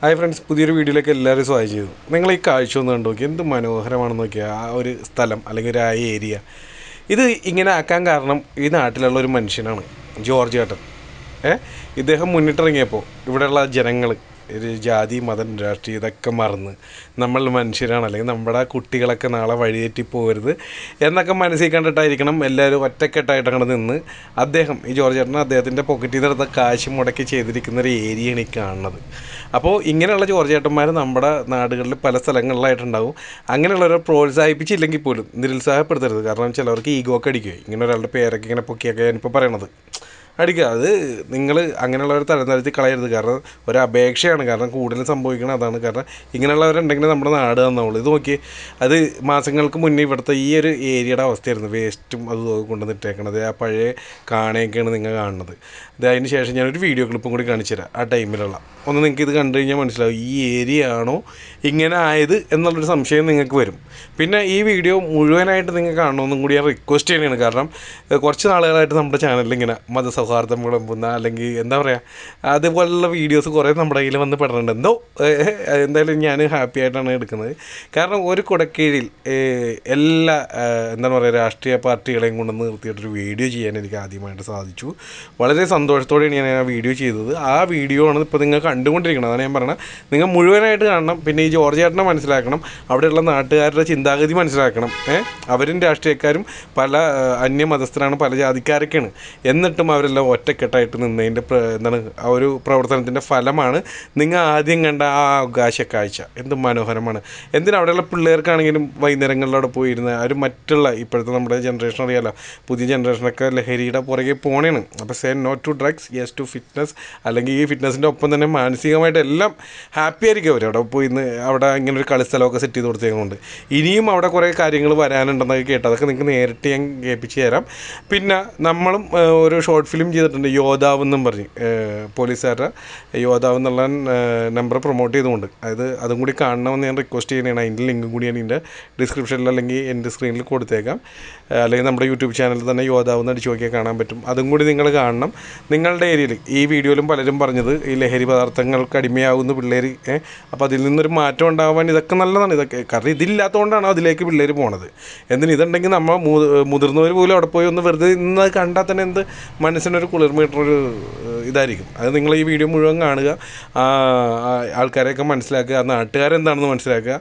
Hi friends, പുതിയൊരു വീഡിയോയിലേക്ക് എല്ലാവരും സ്വാഗതം ചെയ്തു. നിങ്ങൾ ഈ കാഴ്ച ഒന്ന് കണ്ടു നോക്കി, എന്ത് മനോഹരമാണെന്ന് നോക്കിയാൽ ആ ഒരു സ്ഥലം അല്ലെങ്കിൽ ഒരു ആ ഏരിയ. ഇത് ഇങ്ങനെ ആക്കാൻ കാരണം ഈ നാട്ടിലുള്ള ഒരു മനുഷ്യനാണ്, ജോർജ് ചേട്ടൻ. ഇദ്ദേഹം മുന്നിട്ടിറങ്ങിയപ്പോൾ ഇവിടെയുള്ള ജനങ്ങൾ ഒരു ജാതി മതം രാഷ്ട്രീയം ഇതൊക്കെ മറന്ന് നമ്മൾ മനുഷ്യരാണ്, അല്ലെങ്കിൽ നമ്മുടെ കുട്ടികളൊക്കെ നാളെ വഴിതെറ്റി പോകരുത് എന്നൊക്കെ മനസ്സിൽ കണ്ടിട്ടായിരിക്കണം എല്ലാവരും ഒറ്റക്കെട്ടായിട്ട് അങ്ങോട്ട് നിന്ന് അദ്ദേഹം ഈ ജോർജ് ചേട്ടൻ അദ്ദേഹത്തിൻ്റെ പോക്കറ്റിൽ നിന്ന് എടുത്ത കാശ് മുടക്കി ചെയ്തിരിക്കുന്ന ഒരു ഏരിയയാണ് ഈ കാണുന്നത്. അപ്പോൾ ഇങ്ങനെയുള്ള ജോർജ് ചേട്ടന്മാർ നമ്മുടെ നാടുകളിൽ പല സ്ഥലങ്ങളിലായിട്ടുണ്ടാവും. അങ്ങനെയുള്ളവരെ പ്രോത്സാഹിപ്പിച്ചില്ലെങ്കിൽ പോലും നിരുത്സാഹപ്പെടുത്തരുത്. കാരണം ചിലവർക്ക് ഈഗോ ഒക്കെ അടിക്കുകയും ഇങ്ങനെ ഒരാളുടെ പേരൊക്കെ ഇങ്ങനെ പൊക്കിയൊക്കെ ഞാനിപ്പോൾ പറയണത് അടിക്കുക. അത് നിങ്ങൾ അങ്ങനെയുള്ളവർ തരംതാഴ്ത്തി കളയരുത്. കാരണം ഒരു അപേക്ഷയാണ്. കാരണം കൂടുതൽ സംഭവിക്കണം അതാണ്. കാരണം ഇങ്ങനെയുള്ളവരുണ്ടെങ്കിൽ നമ്മുടെ നാട് തന്നോളൂ. ഇത് നോക്കി, അത് മാസങ്ങൾക്ക് മുന്നേ ഇവിടുത്തെ ഈ ഒരു ഏരിയയുടെ അവസ്ഥയായിരുന്നു. വേസ്റ്റും അത് കൊണ്ടുവന്നിട്ടേക്കണത് ആ പഴയ കാണയൊക്കെയാണ് നിങ്ങൾ കാണുന്നത്. ഇത് അതിന് ശേഷം ഞാനൊരു വീഡിയോ ക്ലിപ്പും കൂടി കാണിച്ചു തരാം ആ ടൈമിലുള്ള. ഒന്ന് നിങ്ങൾക്ക് ഇത് കണ്ടു കഴിഞ്ഞാൽ മനസ്സിലാവും ഈ ഏരിയ ആണോ ഇങ്ങനെ ആയത് എന്നുള്ളൊരു സംശയം നിങ്ങൾക്ക് വരും. പിന്നെ ഈ വീഡിയോ മുഴുവനായിട്ട് നിങ്ങൾ കാണണമെന്നും കൂടി ഞാൻ റിക്വസ്റ്റ് ചെയ്യണതാണ്. കാരണം കുറച്ച് നാളുകളായിട്ട് നമ്മുടെ ചാനലിൽ ഇങ്ങനെ മതസൗഹാർദ്ദം വിളമ്പുന്ന അല്ലെങ്കിൽ എന്താ പറയുക അതുപോലുള്ള വീഡിയോസ് കുറേ നമ്മുടെ കയ്യിൽ വന്ന് പെടുന്നുണ്ട്. എന്തായാലും ഞാൻ ഹാപ്പി ആയിട്ടാണ് എടുക്കുന്നത്. കാരണം ഒരു കുടക്കീഴിൽ എല്ലാ എന്താണ് പറയുക രാഷ്ട്രീയ പാർട്ടികളെയും കൊണ്ടുവന്ന് നിർത്തിയിട്ടൊരു വീഡിയോ ചെയ്യാൻ എനിക്ക് ആദ്യമായിട്ട് സാധിച്ചു. വളരെ സന്തോഷത്തോടെയാണ് ഞാൻ ആ വീഡിയോ ചെയ്തത്. ആ വീഡിയോ ആണ് ഇപ്പോൾ നിങ്ങൾ കണ്ടുകൊണ്ടിരിക്കുന്നത്. അതാണ് ഞാൻ പറയുന്നത്, നിങ്ങൾ മുഴുവനായിട്ട് കാണണം. പിന്നെ ഈ ജോർജ് ചേട്ടനെ മനസ്സിലാക്കണം, അവിടെയുള്ള നാട്ടുകാരുടെ ചിന്താഗതി മനസ്സിലാക്കണം. അവരും രാഷ്ട്രീയക്കാരും പല അന്യമതസ്ഥരാണ്, പല ജാതിക്കാരൊക്കെയാണ്. എന്നിട്ടും അവരെല്ലാം ഒറ്റക്കെട്ടായിട്ട് നിന്നതിൻ്റെ എന്താണ് ആ ഒരു പ്രവർത്തനത്തിൻ്റെ ഫലമാണ് നിങ്ങൾ ആദ്യം കണ്ട ആ അവകാശ കാഴ്ച. എന്ത് മനോഹരമാണ്. എന്തിനാ അവിടെയുള്ള പിള്ളേർക്കാണെങ്കിലും വൈകുന്നേരങ്ങളിലവിടെ പോയിരുന്ന അവർ മറ്റുള്ള ഇപ്പോഴത്തെ നമ്മുടെ ജനറേഷൻ അറിയാമല്ലോ, പുതിയ ജനറേഷനൊക്കെ ലഹരിയുടെ പുറകെ പോണേണ്. അപ്പോൾ say no to drugs, yes to fitness. അല്ലെങ്കിൽ ഈ ഫിറ്റ്നസിൻ്റെ ഒപ്പം തന്നെ മാനസികമായിട്ട് എല്ലാം ഹാപ്പി ആയിരിക്കും അവർ. അവിടെ പോയി അവിടെ ഇങ്ങനെ ഒരു കളിസ്ഥലമൊക്കെ സെറ്റ് ചെയ്ത് കൊടുത്തേക്കുന്നുണ്ട്. ഇനിയും അവിടെ കുറേ കാര്യങ്ങൾ വരാനുണ്ടെന്നൊക്കെ കേട്ടോ. അതൊക്കെ നിങ്ങൾക്ക് നേരിട്ട് ഞാൻ കേൾപ്പിച്ച് തരാം. പിന്നെ നമ്മളും ഒരു ഷോർട്ട് ഫിലിം ചെയ്തിട്ടുണ്ട്, യോദ്ധാവ് എന്നും പറഞ്ഞ്, പോലീസുകാരുടെ യോദ്ധാവ് എന്നുള്ള നമ്പർ പ്രൊമോട്ട് ചെയ്തുകൊണ്ട്. അതും കൂടി കാണണമെന്ന് ഞാൻ റിക്വസ്റ്റ് ചെയ്യുന്നതാണ്. അതിൻ്റെ ലിങ്കും കൂടി ഞാൻ ഇതിൻ്റെ ഡിസ്ക്രിപ്ഷനിൽ അല്ലെങ്കിൽ എൻ്റെ സ്ക്രീനിൽ കൊടുത്തേക്കാം. അല്ലെങ്കിൽ നമ്മുടെ യൂട്യൂബ് ചാനലിൽ തന്നെ യോദ്ധാവ് എന്ന് അടിച്ച് നോക്കിയാൽ കാണാൻ പറ്റും. അതും കൂടി നിങ്ങൾ കാണണം. നിങ്ങളുടെ ഏരിയയിൽ ഈ വീഡിയോയിലും പലരും പറഞ്ഞത് ഈ ലഹരി പദാർത്ഥങ്ങൾക്ക് അടിമയാകുന്ന പിള്ളേർ, അപ്പോൾ അതിൽ നിന്നൊരു മാറ്റം ഉണ്ടാകാൻ ഇതൊക്കെ നല്ലതാണ്. ഇതൊക്കെ കാരണം ഇതില്ലാത്തതുകൊണ്ടാണ് അതിലേക്ക് പിള്ളേർ പോണത്. ഇതുണ്ടെങ്കിൽ നമ്മൾ മുതിർന്നവർ പോലും അവിടെ പോയി ഒന്ന് വെറുതെ ഇന്ന് കണ്ടാൽ തന്നെ എന്ത് മനസ്സിനൊരു കുളിർമയിട്ടൊരു ഇതായിരിക്കും. അത് നിങ്ങൾ ഈ വീഡിയോ മുഴുവൻ കാണുക, ആൾക്കാരെയൊക്കെ മനസ്സിലാക്കുക, നാട്ടുകാരെന്താണെന്ന് മനസ്സിലാക്കുക.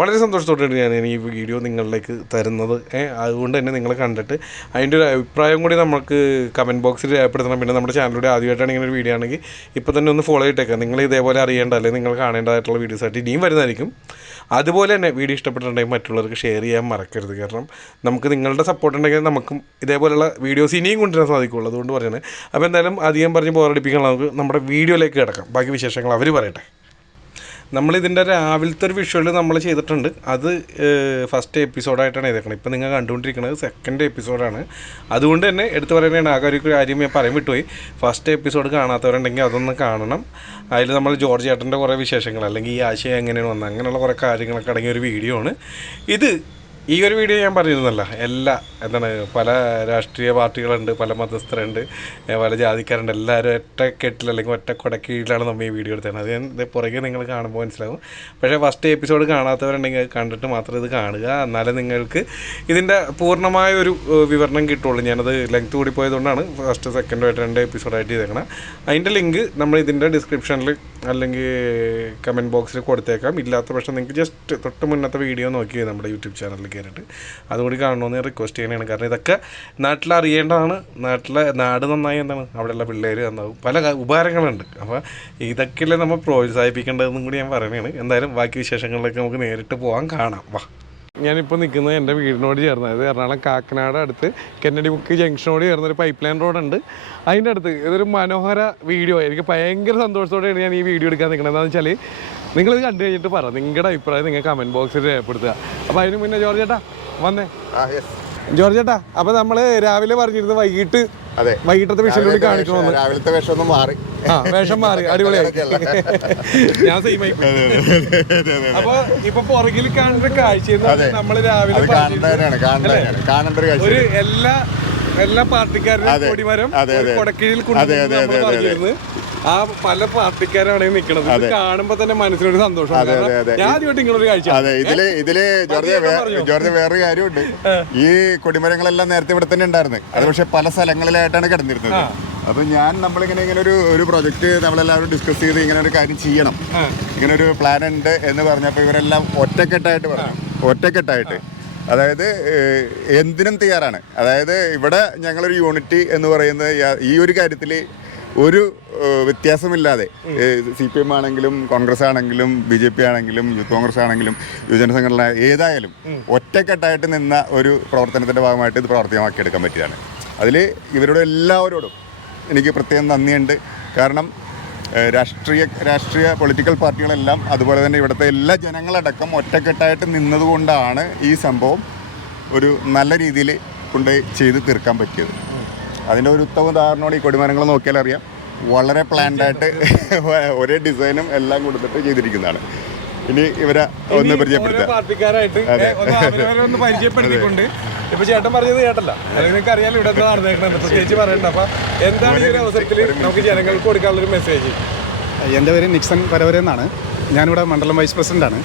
വളരെ സന്തോഷത്തോടെയാണ് ഞാൻ ഈ വീഡിയോ നിങ്ങളിലേക്ക് തരുന്നത്. അതുകൊണ്ട് തന്നെ നിങ്ങൾ കണ്ടിട്ട് അതിൻ്റെ ഒരു അഭിപ്രായം കൂടി നമുക്ക് കമൻറ്റ് ബോക്സിൽ രേഖപ്പെടുത്തണം. പിന്നെ നമ്മുടെ ചാനലിലൂടെ ആദ്യമായിട്ടാണ് ഇങ്ങനെ ഒരു വീഡിയോ ആണെങ്കിൽ ഇപ്പോൾ തന്നെ ഒന്ന് ഫോളോ ചെയ്തേക്കാം. നിങ്ങൾ ഇതേപോലെ അറിയേണ്ട അല്ലെങ്കിൽ നിങ്ങൾ കാണേണ്ടതായിട്ടുള്ള വീഡിയോസായിട്ട് ഇനിയും വരുന്നതായിരിക്കും. അതുപോലെ തന്നെ വീഡിയോ ഇഷ്ടപ്പെട്ടിട്ടുണ്ടെങ്കിൽ മറ്റുള്ളവർക്ക് ഷെയർ ചെയ്യാൻ മറക്കരുത്. കാരണം നമുക്ക് നിങ്ങളുടെ സപ്പോർട്ട് ഉണ്ടെങ്കിൽ നമുക്കും ഇതേപോലെയുള്ള വീഡിയോസ് ഇനിയും കൊണ്ടുവരാൻ സാധിക്കുള്ളൂ. അതുകൊണ്ട് പറയുന്നത്. അപ്പോൾ എന്തായാലും അധികം പറഞ്ഞ് ബോറടിപ്പിക്കാൻ നമുക്ക് നമ്മുടെ വീഡിയോയിലേക്ക് കിടക്കാം. ബാക്കി വിശേഷങ്ങൾ അവർ പറയട്ടെ. നമ്മളിതിൻ്റെ രാവിലത്തെ ഒരു വിഷ്വൽ നമ്മൾ ചെയ്തിട്ടുണ്ട്. അത് ഫസ്റ്റ് എപ്പിസോഡായിട്ടാണ് ചെയ്തേക്കുന്നത്. ഇപ്പോൾ നിങ്ങൾ കണ്ടുകൊണ്ടിരിക്കുന്നത് സെക്കൻഡ് എപ്പിസോഡാണ്. അതുകൊണ്ട് തന്നെ എടുത്തു പറയുന്നതാണ്. ആകെ ഒരു കാര്യം ഞാൻ പറയാൻ വിട്ടുപോയി. ഫസ്റ്റ് എപ്പിസോഡ് കാണാത്തവരുണ്ടെങ്കിൽ അതൊന്ന് കാണണം. അതിൽ നമ്മൾ ജോർജ് ചേട്ടൻ്റെ കുറേ വിശേഷങ്ങൾ അല്ലെങ്കിൽ ഈ ആശയം എങ്ങനെയാണ് വന്നത് അങ്ങനെയുള്ള കുറേ കാര്യങ്ങളൊക്കെ അടങ്ങിയ ഒരു വീഡിയോ ആണ് ഇത്. ഈ ഒരു വീഡിയോ ഞാൻ പറഞ്ഞിരുന്നല്ല, പല രാഷ്ട്രീയ പാർട്ടികളുണ്ട്, പല മതസ്ഥരുണ്ട്, പല ജാതിക്കാരുണ്ട്. എല്ലാവരും ഒറ്റക്കെട്ടിൽ അല്ലെങ്കിൽ ഒറ്റ കുടക്കീഴിലാണ് നമ്മൾ ഈ വീഡിയോ എടുത്തത്. അത് ഞാൻ പുറകെ നിങ്ങൾ കാണുമ്പോൾ മനസ്സിലാവും. പക്ഷേ ഫസ്റ്റ് എപ്പിസോഡ് കാണാത്തവരുണ്ടെങ്കിൽ കണ്ടിട്ട് മാത്രം ഇത് കാണുക. എന്നാലേ നിങ്ങൾക്ക് ഇതിൻ്റെ പൂർണ്ണമായ ഒരു വിവരണം കിട്ടുള്ളൂ. ഞാനത് ലെങ്ത് കൂടി പോയതുകൊണ്ടാണ് ഫസ്റ്റ് സെക്കൻഡായിട്ട് 2 എപ്പിസോഡായിട്ട് ചെയ്തേക്കണം. അതിൻ്റെ ലിങ്ക് നമ്മൾ ഇതിൻ്റെ ഡിസ്ക്രിപ്ഷനിൽ അല്ലെങ്കിൽ കമൻറ്റ് ബോക്സിൽ കൊടുത്തേക്കാം. ഇല്ലാത്ത പക്ഷേ നിങ്ങൾക്ക് ജസ്റ്റ് തൊട്ട് മുന്നത്തെ വീഡിയോ നോക്കി നമ്മുടെ യൂട്യൂബ് ചാനലിൽ കയറിയിട്ട് അതുകൂടി കാണണമെന്ന് ഞാൻ റിക്വസ്റ്റ് ചെയ്യണതാണ്. കാരണം ഇതൊക്കെ നാട്ടിലറിയേണ്ടതാണ്. നാട് നന്നായി അവിടെയുള്ള പിള്ളേർ നന്നാവും, പല ഉപകാരങ്ങളുണ്ട്. അപ്പോൾ ഇതൊക്കെയല്ലേ നമ്മൾ പ്രോത്സാഹിപ്പിക്കേണ്ടതെന്നും കൂടി ഞാൻ പറയുകയാണ്. എന്തായാലും ബാക്കി വിശേഷങ്ങളിലേക്ക് നമുക്ക് നേരിട്ട് പോകാൻ കാണാം. വാ. ഞാനിപ്പോൾ നിൽക്കുന്നത് എൻ്റെ വീടിനോട് ചേർന്ന്, അതായത് എറണാകുളം കാക്കനാട് അടുത്ത് കെന്നഡി മുക്ക് ജംഗ്ഷനോട് ചേർന്നൊരു പൈപ്പ് ലൈൻ റോഡുണ്ട്. അതിൻ്റെ അടുത്ത് ഇതൊരു മനോഹര വീഡിയോ. എനിക്ക് ഭയങ്കര സന്തോഷത്തോടെയാണ് ഞാൻ ഈ വീഡിയോ എടുക്കാൻ നിൽക്കുന്നത്. എന്താണെന്ന് വെച്ചാൽ നിങ്ങളിത് കണ്ടു കഴിഞ്ഞിട്ട് പറ, നിങ്ങളുടെ അഭിപ്രായം നിങ്ങൾ കമൻറ്റ് ബോക്സിൽ രേഖപ്പെടുത്തുക. അപ്പോൾ അതിന് മുന്നേ ജോർജ് ചേട്ടാ വന്നേ. ജോർജ് ചേട്ടാ, അപ്പോൾ നമ്മൾ രാവിലെ പറഞ്ഞിരുന്നു വൈകിട്ടത്തെ വിഷയം കാണിക്കണമെന്ന്. രാവിലത്തെ വേഷം ഒന്ന് മാറി, വേഷം മാറി, അടിപൊളിയായി. ഞാൻ സെയിമായി. അപ്പൊ ഇപ്പൊ പുറകിൽ കാണുന്ന കാഴ്ച നമ്മള് രാവിലെ ഒരു എല്ലാ പാർട്ടിക്കാരുടെ കൊടിമരം കൊടക്കീഴിൽ കൊണ്ടുവരുന്നത്. ആ പല പാർട്ടിക്കാരാണ് നിൽക്കുന്നത്. ഇത് കാണുമ്പോ തന്നെ മനസ്സിനൊരു സന്തോഷം. ഞാൻ ആദ്യമായിട്ട് ഇങ്ങനെ ഒരു കാഴ്ച. അതെ, ഇതില് ജോർജ് വേറൊരു കാര്യമുണ്ട്. ഈ കൊടിമരങ്ങളെല്ലാം നേരത്തെ ഇവിടെ തന്നെ ഉണ്ടായിരുന്നു. അത് പക്ഷെ പല സ്ഥലങ്ങളിലായിട്ടാണ് കിടന്നിരുന്നത്. അപ്പൊ നമ്മളിങ്ങനെ ഒരു പ്രൊജക്ട് നമ്മളെല്ലാവരും ഡിസ്കസ് ചെയ്ത് ഇങ്ങനെ ഒരു കാര്യം ചെയ്യണം, ഇങ്ങനെ ഒരു പ്ലാൻ ഉണ്ട് എന്ന് പറഞ്ഞപ്പോൾ ഇവരെല്ലാം ഒറ്റക്കെട്ടായിട്ട് അതായത് എന്തിനും തയ്യാറാണ്. അതായത് ഇവിടെ ഞങ്ങളൊരു യൂണിറ്റി എന്ന് പറയുന്നത് ഈ ഒരു കാര്യത്തിൽ ഒരു വ്യത്യാസമില്ലാതെ CPM ആണെങ്കിലും കോൺഗ്രസ് ആണെങ്കിലും BJP ആണെങ്കിലും യൂത്ത് കോൺഗ്രസ് ആണെങ്കിലും യുവജന സംഘടന ഏതായാലും ഒറ്റക്കെട്ടായിട്ട് നിന്ന ഒരു പ്രവർത്തനത്തിൻ്റെ ഭാഗമായിട്ട് ഇത് പ്രാവർത്തികമാക്കിയെടുക്കാൻ പറ്റിയതാണ്. അതിൽ ഇവരോട് എല്ലാവരോടും എനിക്ക് പ്രത്യേകം നന്ദിയുണ്ട്. കാരണം രാഷ്ട്രീയ പൊളിറ്റിക്കൽ പാർട്ടികളെല്ലാം അതുപോലെ തന്നെ ഇവിടുത്തെ എല്ലാ ജനങ്ങളടക്കം ഒറ്റക്കെട്ടായിട്ട് നിന്നതുകൊണ്ടാണ് ഈ സംഭവം ഒരു നല്ല രീതിയിൽ ചെയ്ത് തീർക്കാൻ പറ്റിയത്. അതിൻ്റെ ഒരു ഉത്തമ ഉദാഹരണമാണ് ഈ കൊടിമരങ്ങൾ നോക്കിയാൽ അറിയാം. വളരെ പ്ലാൻഡായിട്ട് ഒരേ ഡിസൈനും എല്ലാം കൊടുത്തിട്ട് ചെയ്തിരിക്കുന്നതാണ്. ഇനി ഇവരെ ഒന്ന് പാർട്ടിക്കാരായിട്ട് പരിചയപ്പെടുത്തിക്കൊണ്ട് ഇപ്പൊ ചേട്ടൻ പറഞ്ഞത് കേട്ടല്ല, നിങ്ങൾക്ക് അറിയാലോ ഇവിടെ നടന്നേക്കുന്നത്, പ്രത്യേകിച്ച് പറയണ്ട. അപ്പൊ എന്താണ് ഈ ഒരു അവസരത്തിൽ നമുക്ക് ജനങ്ങൾക്ക് കൊടുക്കാനുള്ള ഒരു മെസ്സേജ്? എൻ്റെ പേര് നിക്സൺ പരവരെ എന്നാണ്. ഞാനിവിടെ മണ്ഡലം വൈസ് പ്രസിഡന്റാണ്,